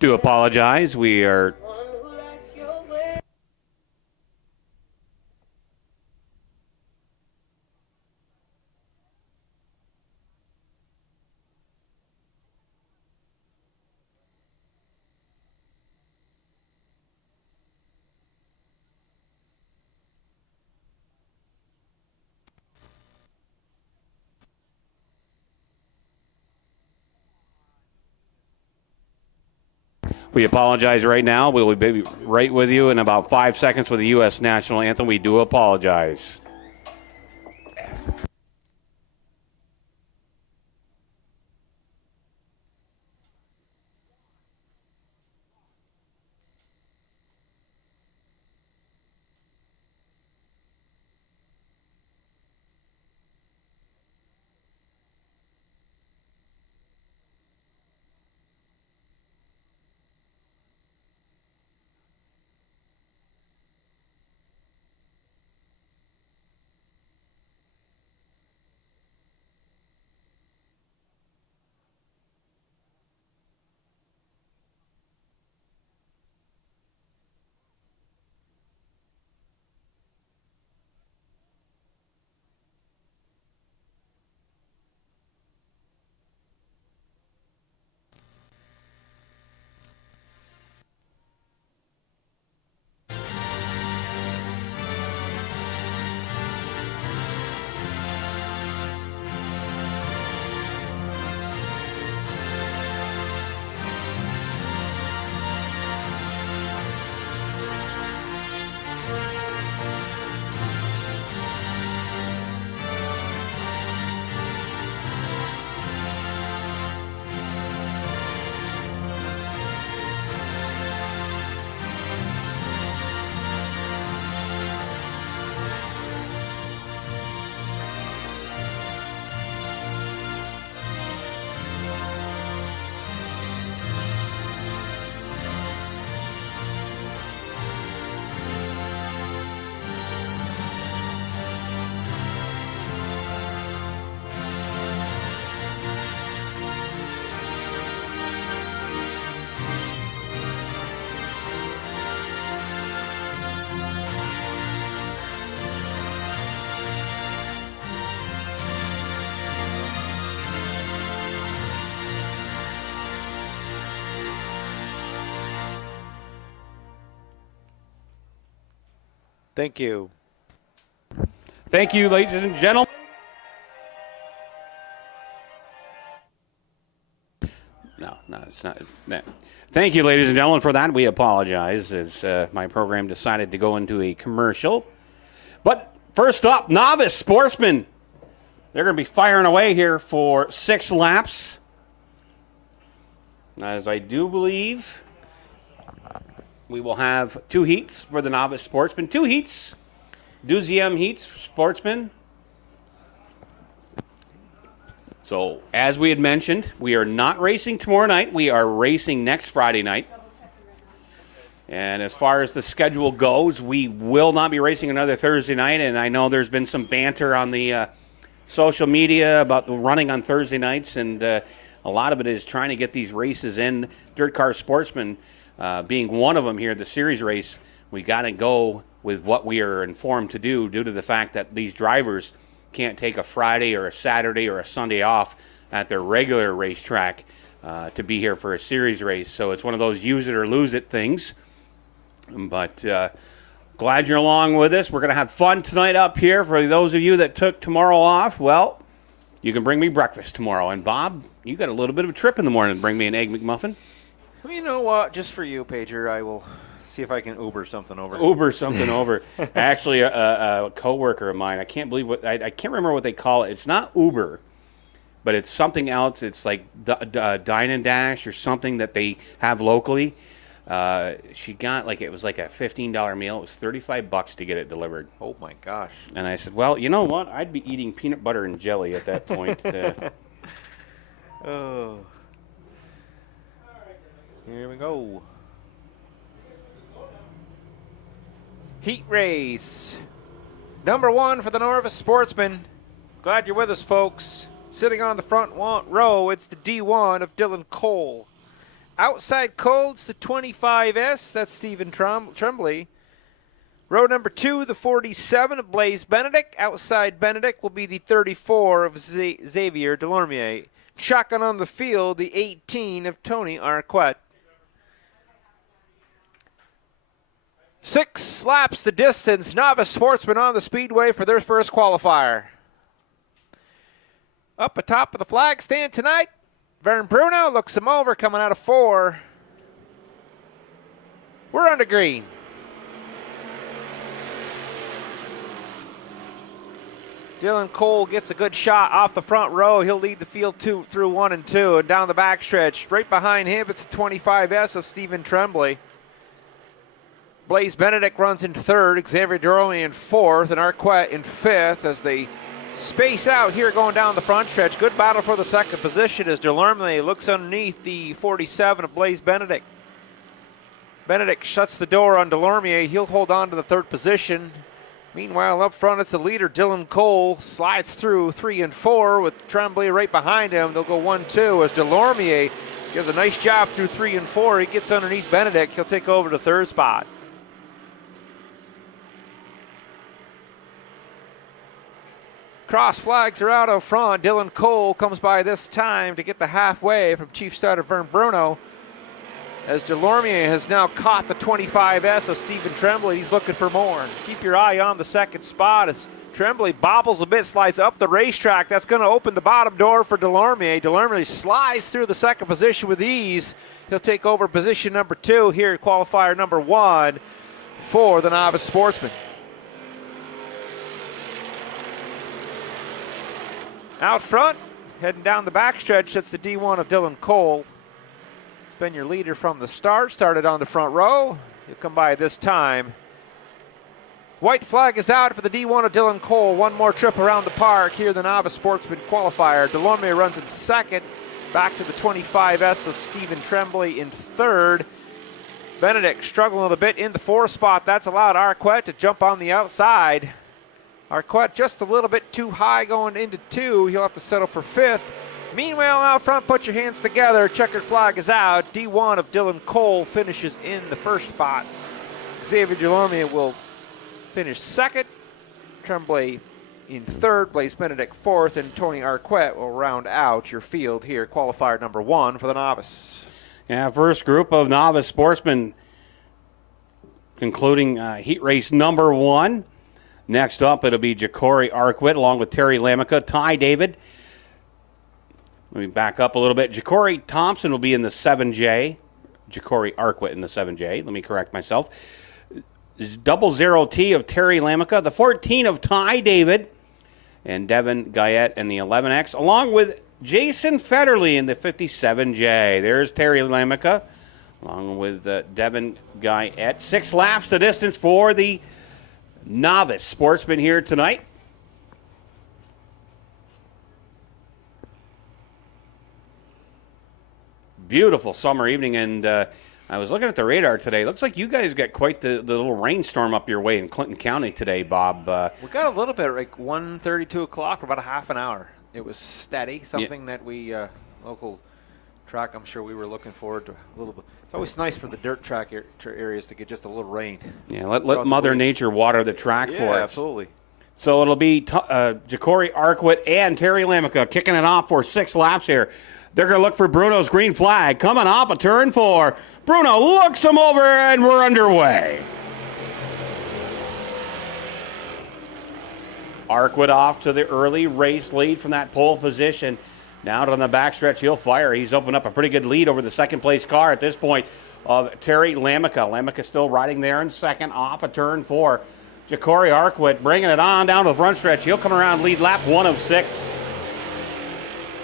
Do apologize. We are We apologize right now. We'll be right with you in about 5 seconds with the U.S. national anthem. We do apologize. Thank you. Thank you, ladies and gentlemen. No, it's not. No. Thank you, ladies and gentlemen, for that. We apologize as my program decided to go into a commercial. But first up, Novice Sportsmen. They're going to be firing away here for 6 laps. As I do believe we will have 2 heats for the Novice Sportsmen. 2 heats. Deuxième heats for Sportsmen. So, as we had mentioned, we are not racing tomorrow night. We are racing next Friday night. And as far as the schedule goes, we will not be racing another Thursday night. And I know there's been some banter on the social media about the running on Thursday nights. And a lot of it is trying to get these races in. DIRTCar Sportsmen being one of them here, the series race, we got to go with what we are informed to do due to the fact that these drivers can't take a Friday or a Saturday or a Sunday off at their regular racetrack to be here for a series race. So it's one of those use it or lose it things. But glad you're along with us. We're going to have fun tonight up here. For those of you that took tomorrow off, well, you can bring me breakfast tomorrow. And Bob, you got a little bit of a trip in the morning to bring me an Egg McMuffin. Well, you know what? Just for you, Pager, I will see if I can Uber something over. Uber something over. Actually, a coworker of mine, I can't believe what I can't remember what they call it. It's not Uber, but it's something else. It's like Dine and Dash or something that they have locally. She got it was like a $15 meal. It was $35 to get it delivered. Oh my gosh! And I said, well, you know what? I'd be eating peanut butter and jelly at that point. Oh. Here we go. Heat race. Number 1 for the Novice Sportsmen. Glad you're with us, folks. Sitting on the front row, it's the D1 of Dylan Cole. Outside Cole, it's the 25S. That's Stephen Tremblay. Row number 2, the 47 of Blaise Benedict. Outside Benedict will be the 34 of Xavier Delormier. Shotgun on the field, the 18 of Tony Arquette. 6 laps the distance. Novice Sportsmen on the speedway for their first qualifier. Up atop of the flag stand tonight, Vern Bruno looks him over coming out of 4. We're under green. Dylan Cole gets a good shot off the front row. He'll lead the field through 1 and 2 and down the backstretch. Right behind him, it's the 25S of Stephen Tremblay. Blaise Benedict runs in 3rd, Xavier Delormier in 4th, and Arquette in 5th as they space out here going down the front stretch. Good battle for the 2nd position as Delormier looks underneath the 47 of Blaise Benedict. Benedict shuts the door on Delormier. He'll hold on to the 3rd position. Meanwhile, up front, it's the leader, Dylan Cole, slides through 3 and 4 with Tremblay right behind him. They'll go 1-2 as Delormier does a nice job through 3 and 4. He gets underneath Benedict. He'll take over the 3rd spot. Cross flags are out front. Dylan Cole comes by this time to get the halfway from Chief Starter Vern Bruno. As Delormier has now caught the 25S of Stephen Tremblay. He's looking for more. Keep your eye on the 2nd spot as Tremblay bobbles a bit, slides up the racetrack. That's going to open the bottom door for Delormier. Delormier slides through the 2nd position with ease. He'll take over position number 2 here at qualifier number 1 for the Novice Sportsmen. Out front, heading down the backstretch, that's the D1 of Dylan Cole. It's been your leader from the start, started on the front row. He'll come by this time. White flag is out for the D1 of Dylan Cole. One more trip around the park here, the Novice Sportsman Qualifier. Delormier runs in 2nd, back to the 25S of Stephen Tremblay in 3rd. Benedict struggling a bit in the 4th spot. That's allowed Arquette to jump on the outside. Arquette just a little bit too high going into 2. He'll have to settle for 5th. Meanwhile, out front, put your hands together. Checkered flag is out. D1 of Dylan Cole finishes in the 1st spot. Xavier Delormier will finish 2nd. Tremblay in 3rd. Blaise Benedict 4th. And Tony Arquette will round out your field here. Qualifier number 1 for the Novice. Yeah, first group of Novice Sportsmen concluding heat race number 1. Next up, it'll be Ja'Cory Arquette along with Terry Lamica, Ty David. Let me back up a little bit. Ja'Cory Thompson will be in the 7J. Ja'Cory Arquette in the 7J. Let me correct myself. 00T of Terry Lamica, the 14 of Ty David, and Devin Guyette in the 11X, along with Jason Federley in the 57J. There's Terry Lamica, along with Devin Guyette. 6 laps the distance for the Novice Sportsmen here tonight. Beautiful summer evening, and I was looking at the radar today. Looks like you guys got quite the little rainstorm up your way in Clinton County today, Bob. We got a little bit, like 1:30, 2 o'clock, for about a half an hour. It was steady, something that we, local track, I'm sure we were looking forward to a little bit. It's always nice for the dirt track areas to get just a little rain. Yeah, let Mother Nature water the track for us. Yeah, absolutely. So it'll be Ja'Cory Arquette and Terry Lamica kicking it off for 6 laps here. They're going to look for Bruno's green flag. Coming off of turn 4. Bruno looks him over, and we're underway. Arquette off to the early race lead from that pole position. Now on the backstretch, he'll fire. He's opened up a pretty good lead over the second-place car at this point of Terry Lamica. Lamica still riding there in second off of turn 4. Ja'Cory Arquette bringing it on down to the front stretch. He'll come around lead lap 1 of 6.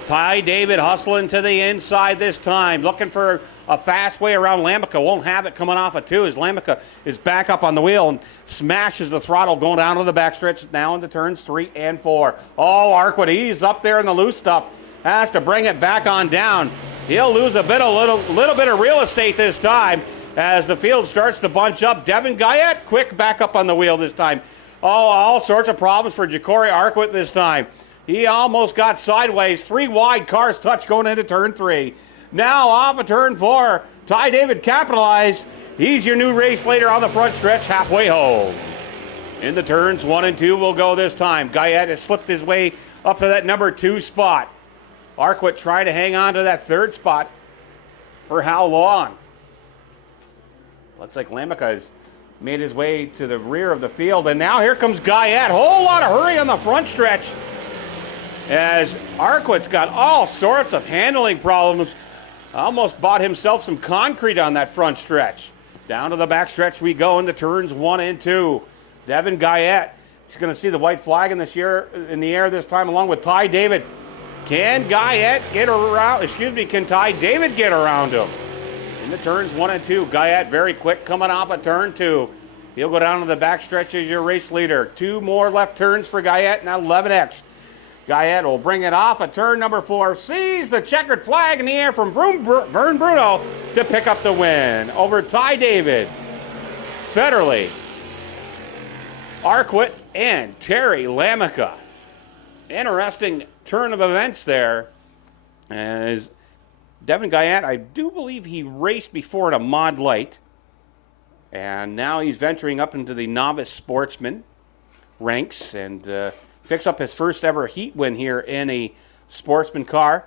Ty David hustling to the inside this time, looking for a fast way around Lamica. Won't have it coming off of 2 as Lamica is back up on the wheel and smashes the throttle going down to the backstretch now into turns 3 and 4. Oh, Arquette, he's up there in the loose stuff. Has to bring it back on down. He'll lose a little bit of real estate this time as the field starts to bunch up. Devin Guyette, quick back up on the wheel this time. Oh, all sorts of problems for Ja'Cory Arquette this time. He almost got sideways. 3 wide cars touch going into turn 3. Now off of turn 4. Ty David capitalized. He's your new race leader on the front stretch, halfway home. In the turns 1 and 2 will go this time. Guyette has slipped his way up to that number 2 spot. Arquette trying to hang on to that 3rd spot. For how long? Looks like Lamica has made his way to the rear of the field. And now here comes Guyette. Whole lot of hurry on the front stretch, as Arquette's got all sorts of handling problems. Almost bought himself some concrete on that front stretch. Down to the back stretch we go into turns 1 and 2. Devin Guyette, he's going to see the white flag in the air this time, along with Ty David. Can Ty David get around him? In the turns 1 and 2, Guyette very quick coming off of turn 2. He'll go down to the back stretch as your race leader. 2 more left turns for Guyette, now 11X. Guyette will bring it off at turn number 4, sees the checkered flag in the air from Vern Bruno to pick up the win over Ty David, Federley, Arquette, and Terry Lamica. Interesting turn of events there, as Devin Guyette, I do believe he raced before at a Mod Light, and now he's venturing up into the Novice Sportsmen ranks and picks up his first ever heat win here in a Sportsman car.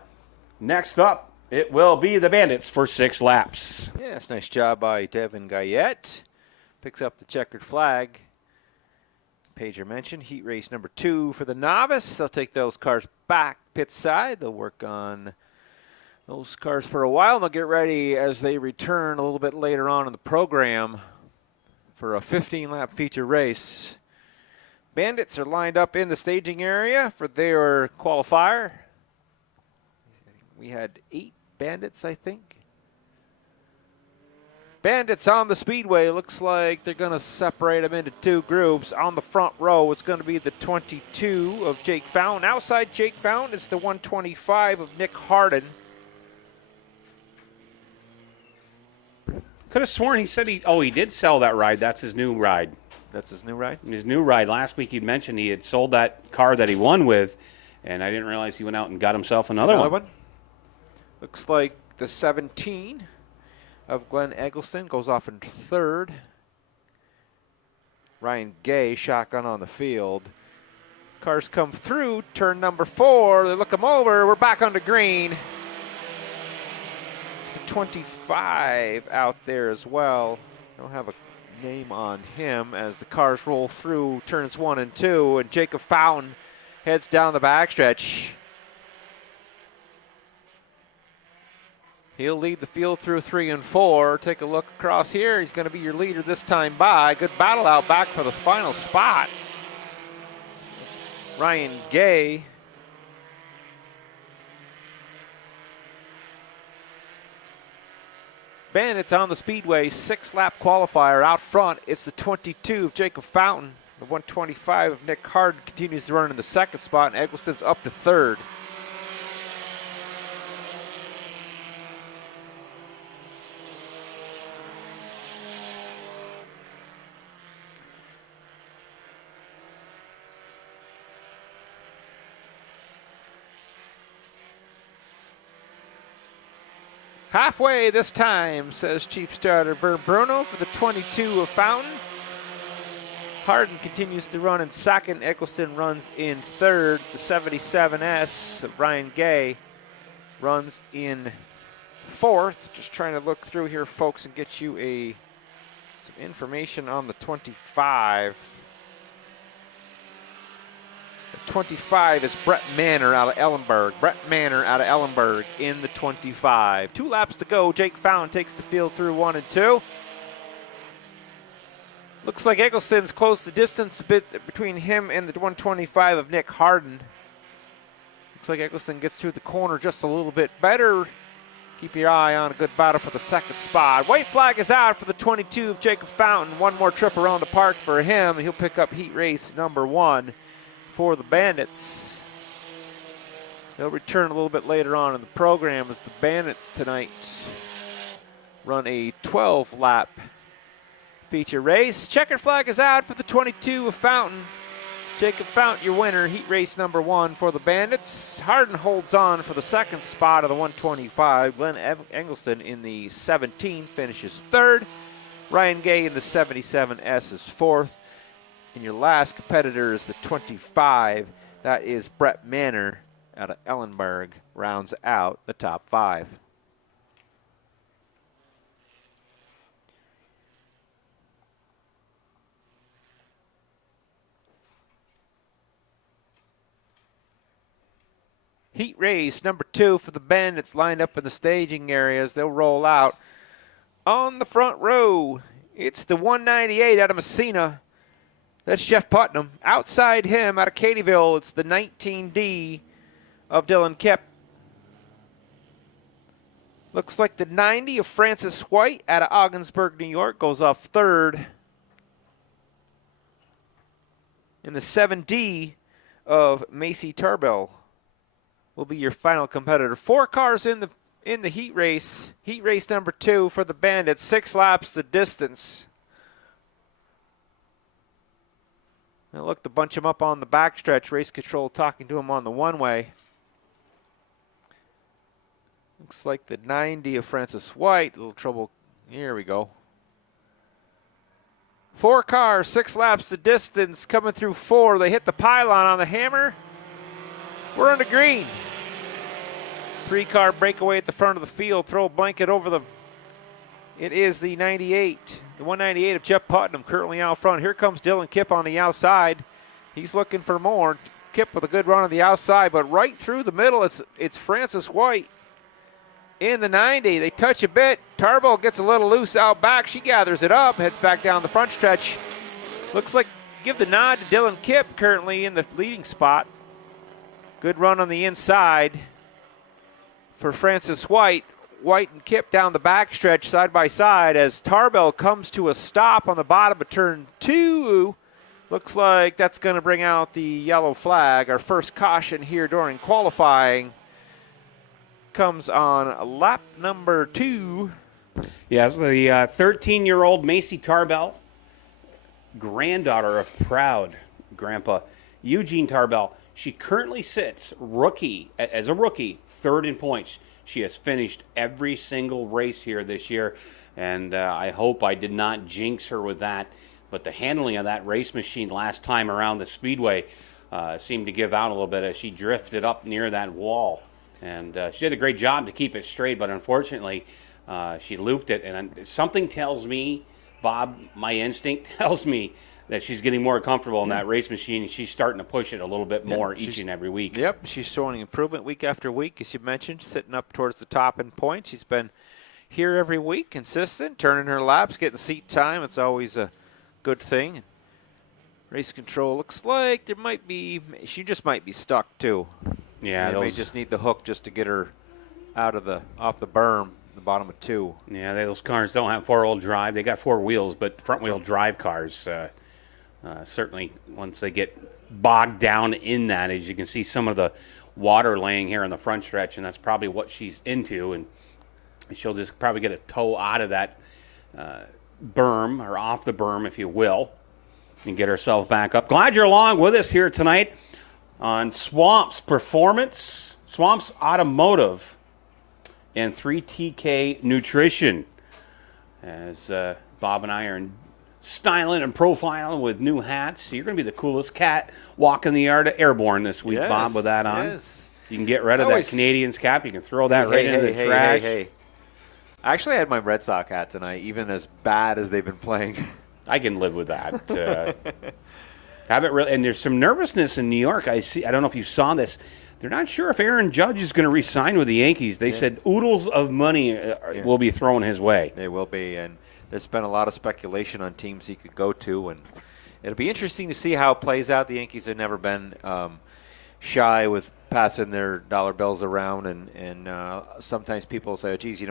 Next up, it will be the Bandits for 6 laps. Yes, nice job by Devin Guyette. Picks up the checkered flag. Pager mentioned heat race number 2 for the Novice. They'll take those cars back pit side. They'll work on those cars for a while. They'll get ready as they return a little bit later on in the program for a 15-lap feature race. Bandits are lined up in the staging area for their qualifier. We had 8 Bandits, I think. Bandits on the speedway. Looks like they're going to separate them into 2 groups. On the front row, it's going to be the 22 of Jake Fountain. Outside Jake Fountain is the 125 of Nick Harden. Could have sworn he said he did sell that ride. That's his new ride. That's his new ride? His new ride. Last week he mentioned he had sold that car that he won with, and I didn't realize he went out and got himself another one. Looks like the 17 of Glenn Eggleston goes off in 3rd. Ryan Gay, shotgun on the field. Cars come through turn number 4. They look them over. We're back onto green. It's the 25 out there as well. They'll have a name on him as the cars roll through turns 1 and 2, and Jacob Fountain heads down the backstretch. He'll lead the field through 3 and 4. Take a look across here. He's going to be your leader this time by. Good battle out back for the final spot. So it's Ryan Gay. Bandits on the speedway, 6-lap qualifier out front. It's the 22 of Jacob Fountain. The 125 of Nick Harden continues to run in the 2nd spot, and Eggleston's up to 3rd. Halfway this time, says Chief Starter Bruno for the 22 of Fountain. Harden continues to run in 2nd. Eggleston runs in 3rd. The 77S of Ryan Gay runs in 4th. Just trying to look through here, folks, and get you some information on the 25. The 25 is Brett Manor out of Ellenberg. Brett Manor out of Ellenberg in the 25. 2 laps to go. Jake Fountain takes the field through 1 and 2. Looks like Eggleston's closed the distance a bit between him and the 125 of Nick Harden. Looks like Eggleston gets through the corner just a little bit better. Keep your eye on a good battle for the 2nd spot. White flag is out for the 22 of Jacob Fountain. One more trip around the park for him, and he'll pick up heat race number 1 for the Bandits. They'll return a little bit later on in the program as the Bandits tonight run a 12-lap feature race. Checkered flag is out for the 22 of Fountain. Jacob Fountain, your winner, heat race number 1 for the Bandits. Harden holds on for the 2nd spot of the 125. Glenn Eggleston in the 17 finishes 3rd. Ryan Gay in the 77S is 4th. And your last competitor is the 25. That is Brett Manor out of Ellenberg, rounds out the top 5. Heat race number 2 for the Bandits lined up in the staging areas. They'll roll out on the front row. It's the 198 out of Messina. That's Jeff Putnam. Outside him, out of Cadyville, it's the 19D of Dylan Kipp. Looks like the 90 of Francis White out of Ogdensburg, New York, goes off 3rd. And the 7D of Macy Tarbell will be your final competitor. 4 cars in the heat race. Heat race number 2 for the Bandits. 6 laps the distance. I look to bunch him up on the backstretch. Race control talking to him on the one-way. Looks like the 90 of Francis White. A little trouble. Here we go. 4 cars, 6 laps the distance. Coming through 4. They hit the pylon on the hammer. We're on the green. 3-car breakaway at the front of the field. Throw a blanket over the... It is the 98. The 198 of Jeff Putnam currently out front. Here comes Dylan Kipp on the outside. He's looking for more. Kipp with a good run on the outside, but right through the middle, it's Francis White in the 90. They touch a bit. Tarbell gets a little loose out back. She gathers it up, heads back down the front stretch. Looks like give the nod to Dylan Kipp currently in the leading spot. Good run on the inside for Francis White. White and Kipp down the backstretch side by side as Tarbell comes to a stop on the bottom of turn 2. Looks like that's going to bring out the yellow flag. Our first caution here during qualifying comes on lap number 2. Yes, the 13-year-old Macy Tarbell, granddaughter of proud grandpa Eugene Tarbell. She currently sits as a rookie, 3rd in points. She has finished every single race here this year, and I hope I did not jinx her with that. But the handling of that race machine last time around the speedway seemed to give out a little bit as she drifted up near that wall. And she did a great job to keep it straight, but unfortunately, she looped it. And something tells me Bob, my instinct tells me that she's getting more comfortable in that race machine, and she's starting to push it a little bit more each and every week. Yep, she's showing improvement week after week, as you mentioned, sitting up towards the top end point. She's been here every week, consistent, turning her laps, getting seat time. It's always a good thing. Race control looks like there might be, she just might be stuck too. Yeah, they may just need the hook just to get her out of off the berm, the bottom of 2. Yeah, those cars don't have 4-wheel drive. They got 4 wheels, but front-wheel drive cars, certainly once they get bogged down in that, as you can see some of the water laying here in the front stretch, and that's probably what she's into, and she'll just probably get a toe out of that berm, or off the berm, if you will, and get herself back up. Glad you're along with us here tonight on Swamp's Performance, Swamp's Automotive, and 3TK Nutrition, as Bob and I are styling and profiling with new hats. So you're going to be the coolest cat walking the yard at Airborne this week, Bob, with that on. Yes. You can get rid of that Canadians cap. You can throw that right into the trash. Hey. Actually, I had my Red Sox hat tonight, even as bad as they've been playing. I can live with that. Haven't really, and there's some nervousness in New York. I don't know if you saw this. They're not sure if Aaron Judge is going to re-sign with the Yankees. They said oodles of money will be thrown his way. They will be, and there's been a lot of speculation on teams he could go to, and it'll be interesting to see how it plays out. The Yankees have never been shy with passing their dollar bills around, and sometimes people say, oh, geez,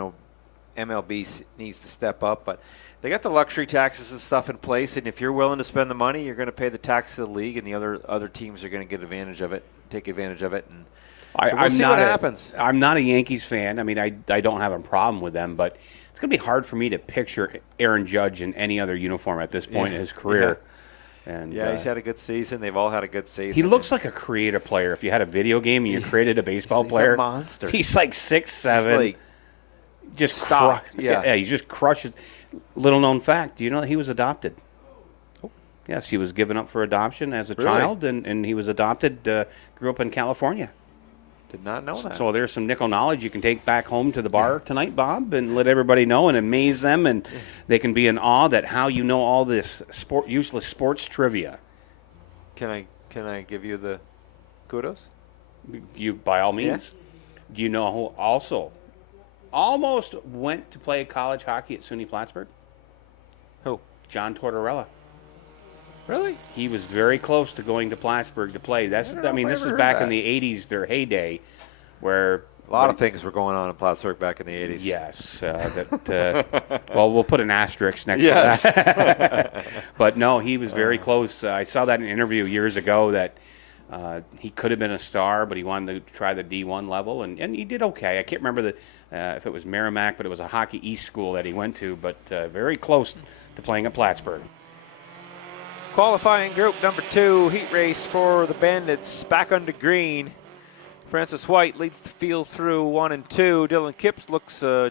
MLB needs to step up, but they got the luxury taxes and stuff in place, and if you're willing to spend the money, you're going to pay the tax to the league, and the other teams are going to take advantage of it, and so we'll see what happens. I'm not a Yankees fan. I mean, I don't have a problem with them, but it's going to be hard for me to picture Aaron Judge in any other uniform at this point in his career. And he's had a good season. They've all had a good season. He looks like a creative player. If you had a video game and you created a baseball player, he's a monster. He's like 6'7". He's like, just stop. He just crushes. Little known fact, do you know that he was adopted? Oh. Yes, he was given up for adoption as a child, and he was adopted, grew up in California. Did not know that. So there's some nickel knowledge you can take back home to the bar tonight, Bob, and let everybody know and amaze them, and they can be in awe that how you know all this useless sports trivia. Can I give you the kudos? You, by all means. Yeah. Do you know who also almost went to play college hockey at SUNY Plattsburgh? Who? John Tortorella. Really? He was very close to going to Plattsburgh to play. This is back in the 80s, their heyday, where a lot of things were going on in Plattsburgh back in the 80s. Yes. Well, we'll put an asterisk next to that. But no, he was very close. I saw that in an interview years ago that he could have been a star, but he wanted to try the D1 level, and he did okay. I can't remember if it was Merrimack, but it was a Hockey East school that he went to, but very close to playing at Plattsburgh. Qualifying group number 2, heat race for the Bandits, back under green. Francis White leads the field through 1 and 2. Dylan Kipp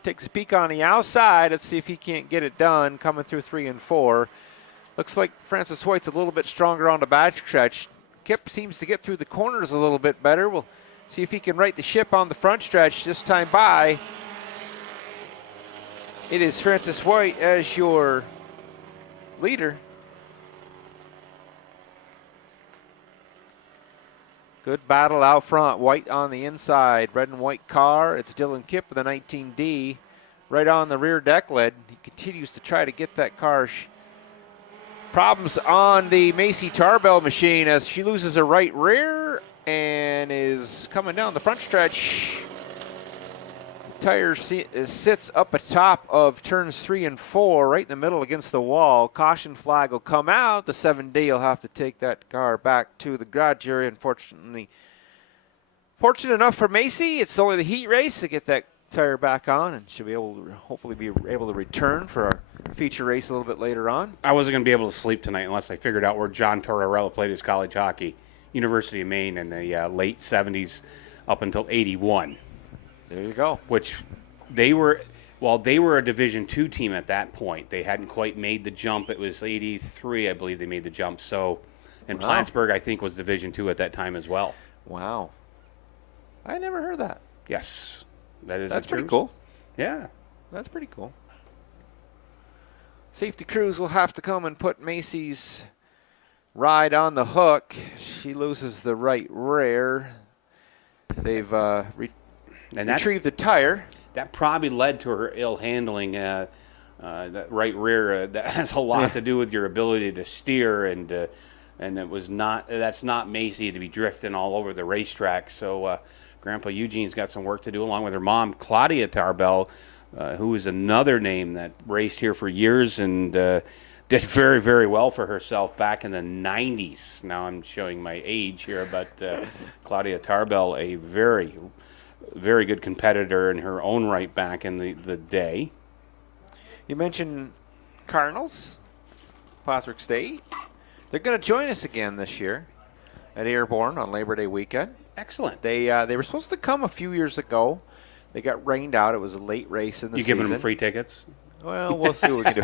takes a peek on the outside. Let's see if he can't get it done, coming through 3 and 4. Looks like Francis White's a little bit stronger on the back stretch. Kipp seems to get through the corners a little bit better. We'll see if he can right the ship on the front stretch this time by. It is Francis White as your leader. Good battle out front. White on the inside. Red and white car. It's Dylan Kipp with the 19D right on the rear deck lid. He continues to try to get that car. Problems on the Macy Tarbell machine as she loses her right rear and is coming down the front stretch. Tire sits up atop of turns 3 and 4, right in the middle against the wall. Caution flag will come out. The 7D will have to take that car back to the garage area. Unfortunately, fortunate enough for Macy, it's only the heat race to get that tire back on, and she'll be able to hopefully be able to return for our feature race a little bit later on. I wasn't going to be able to sleep tonight unless I figured out where John Tortorella played his college hockey, University of Maine, in the late 70s up until 81. There you go. Which they were a Division II team at that point. They hadn't quite made the jump. It was 83, I believe, they made the jump. So, and wow. Plattsburgh, I think, was Division II at that time as well. Wow. I never heard that. Yes. That's pretty cool. Yeah. That's pretty cool. Safety crews will have to come and put Macy's ride on the hook. She loses the right rear. They've retrieved the tire. That probably led to her ill handling. That right rear, that has a lot to do with your ability to steer, and it was not. That's not Macy to be drifting all over the racetrack. So Grandpa Eugene's got some work to do, along with her mom, Claudia Tarbell, who is another name that raced here for years and did very, very well for herself back in the 90s. Now I'm showing my age here, but Claudia Tarbell, a very, very good competitor in her own right back in the day. You mentioned Cardinals, Patrick State. They're going to join us again this year at Airborne on Labor Day weekend. Excellent. They were supposed to come a few years ago. They got rained out. It was a late race in the season. You giving them free tickets? Well, we'll see what we can do.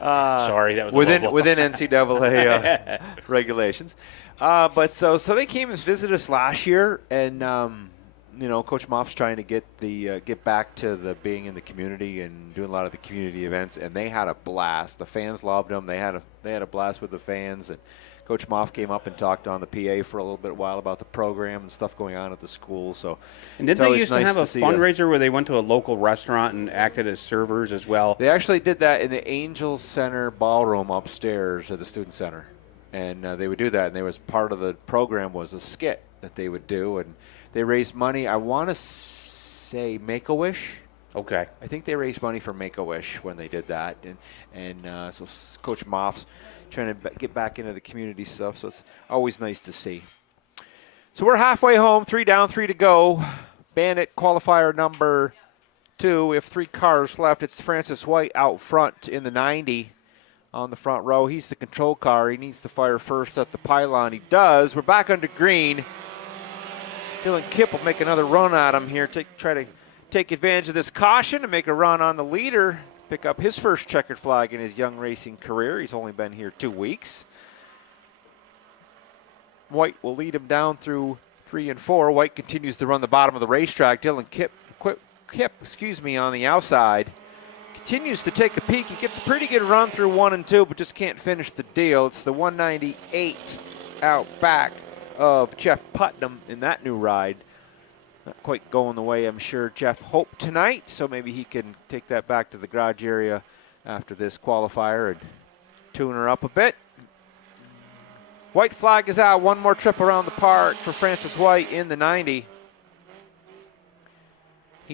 Sorry, that was within NCAA regulations. But so they came and visited us last year, and Coach Moff's trying to get back to the being in the community and doing a lot of the community events, and they had a blast. The fans loved them. They had a blast with the fans, and Coach Moff came up and talked on the PA for a little while about the program and stuff going on at the school. So, and didn't they used to have a fundraiser where they went to a local restaurant and acted as servers as well? They actually did that in the Angels Center ballroom upstairs at the Student Center, and they would do that. And there was part of the program was a skit that they would do, and they raised money. I want to say Make-A-Wish. Okay. I think they raised money for Make-A-Wish when they did that, and so Coach Moff's trying to get back into the community stuff, so it's always nice to see. So we're halfway home, 3 down, 3 to go. Bandit qualifier number 2. We have 3 cars left. It's Francis White out front in the 90 on the front row. He's the control car. He needs to fire first at the pylon. He does. We're back under green. Dylan Kipp will make another run at him here, try to take advantage of this caution and make a run on the leader. Pick up his first checkered flag in his young racing career. He's only been here 2 weeks. White will lead him down through 3 and 4. White continues to run the bottom of the racetrack. Dylan Kipp, on the outside. Continues to take a peek. He gets a pretty good run through 1 and 2, but just can't finish the deal. It's the 198 out back of Jeff Putnam in that new ride. Not quite going the way I'm sure Jeff hoped tonight, so maybe he can take that back to the garage area after this qualifier and tune her up a bit. White flag is out. One more trip around the park for Francis White in the 90.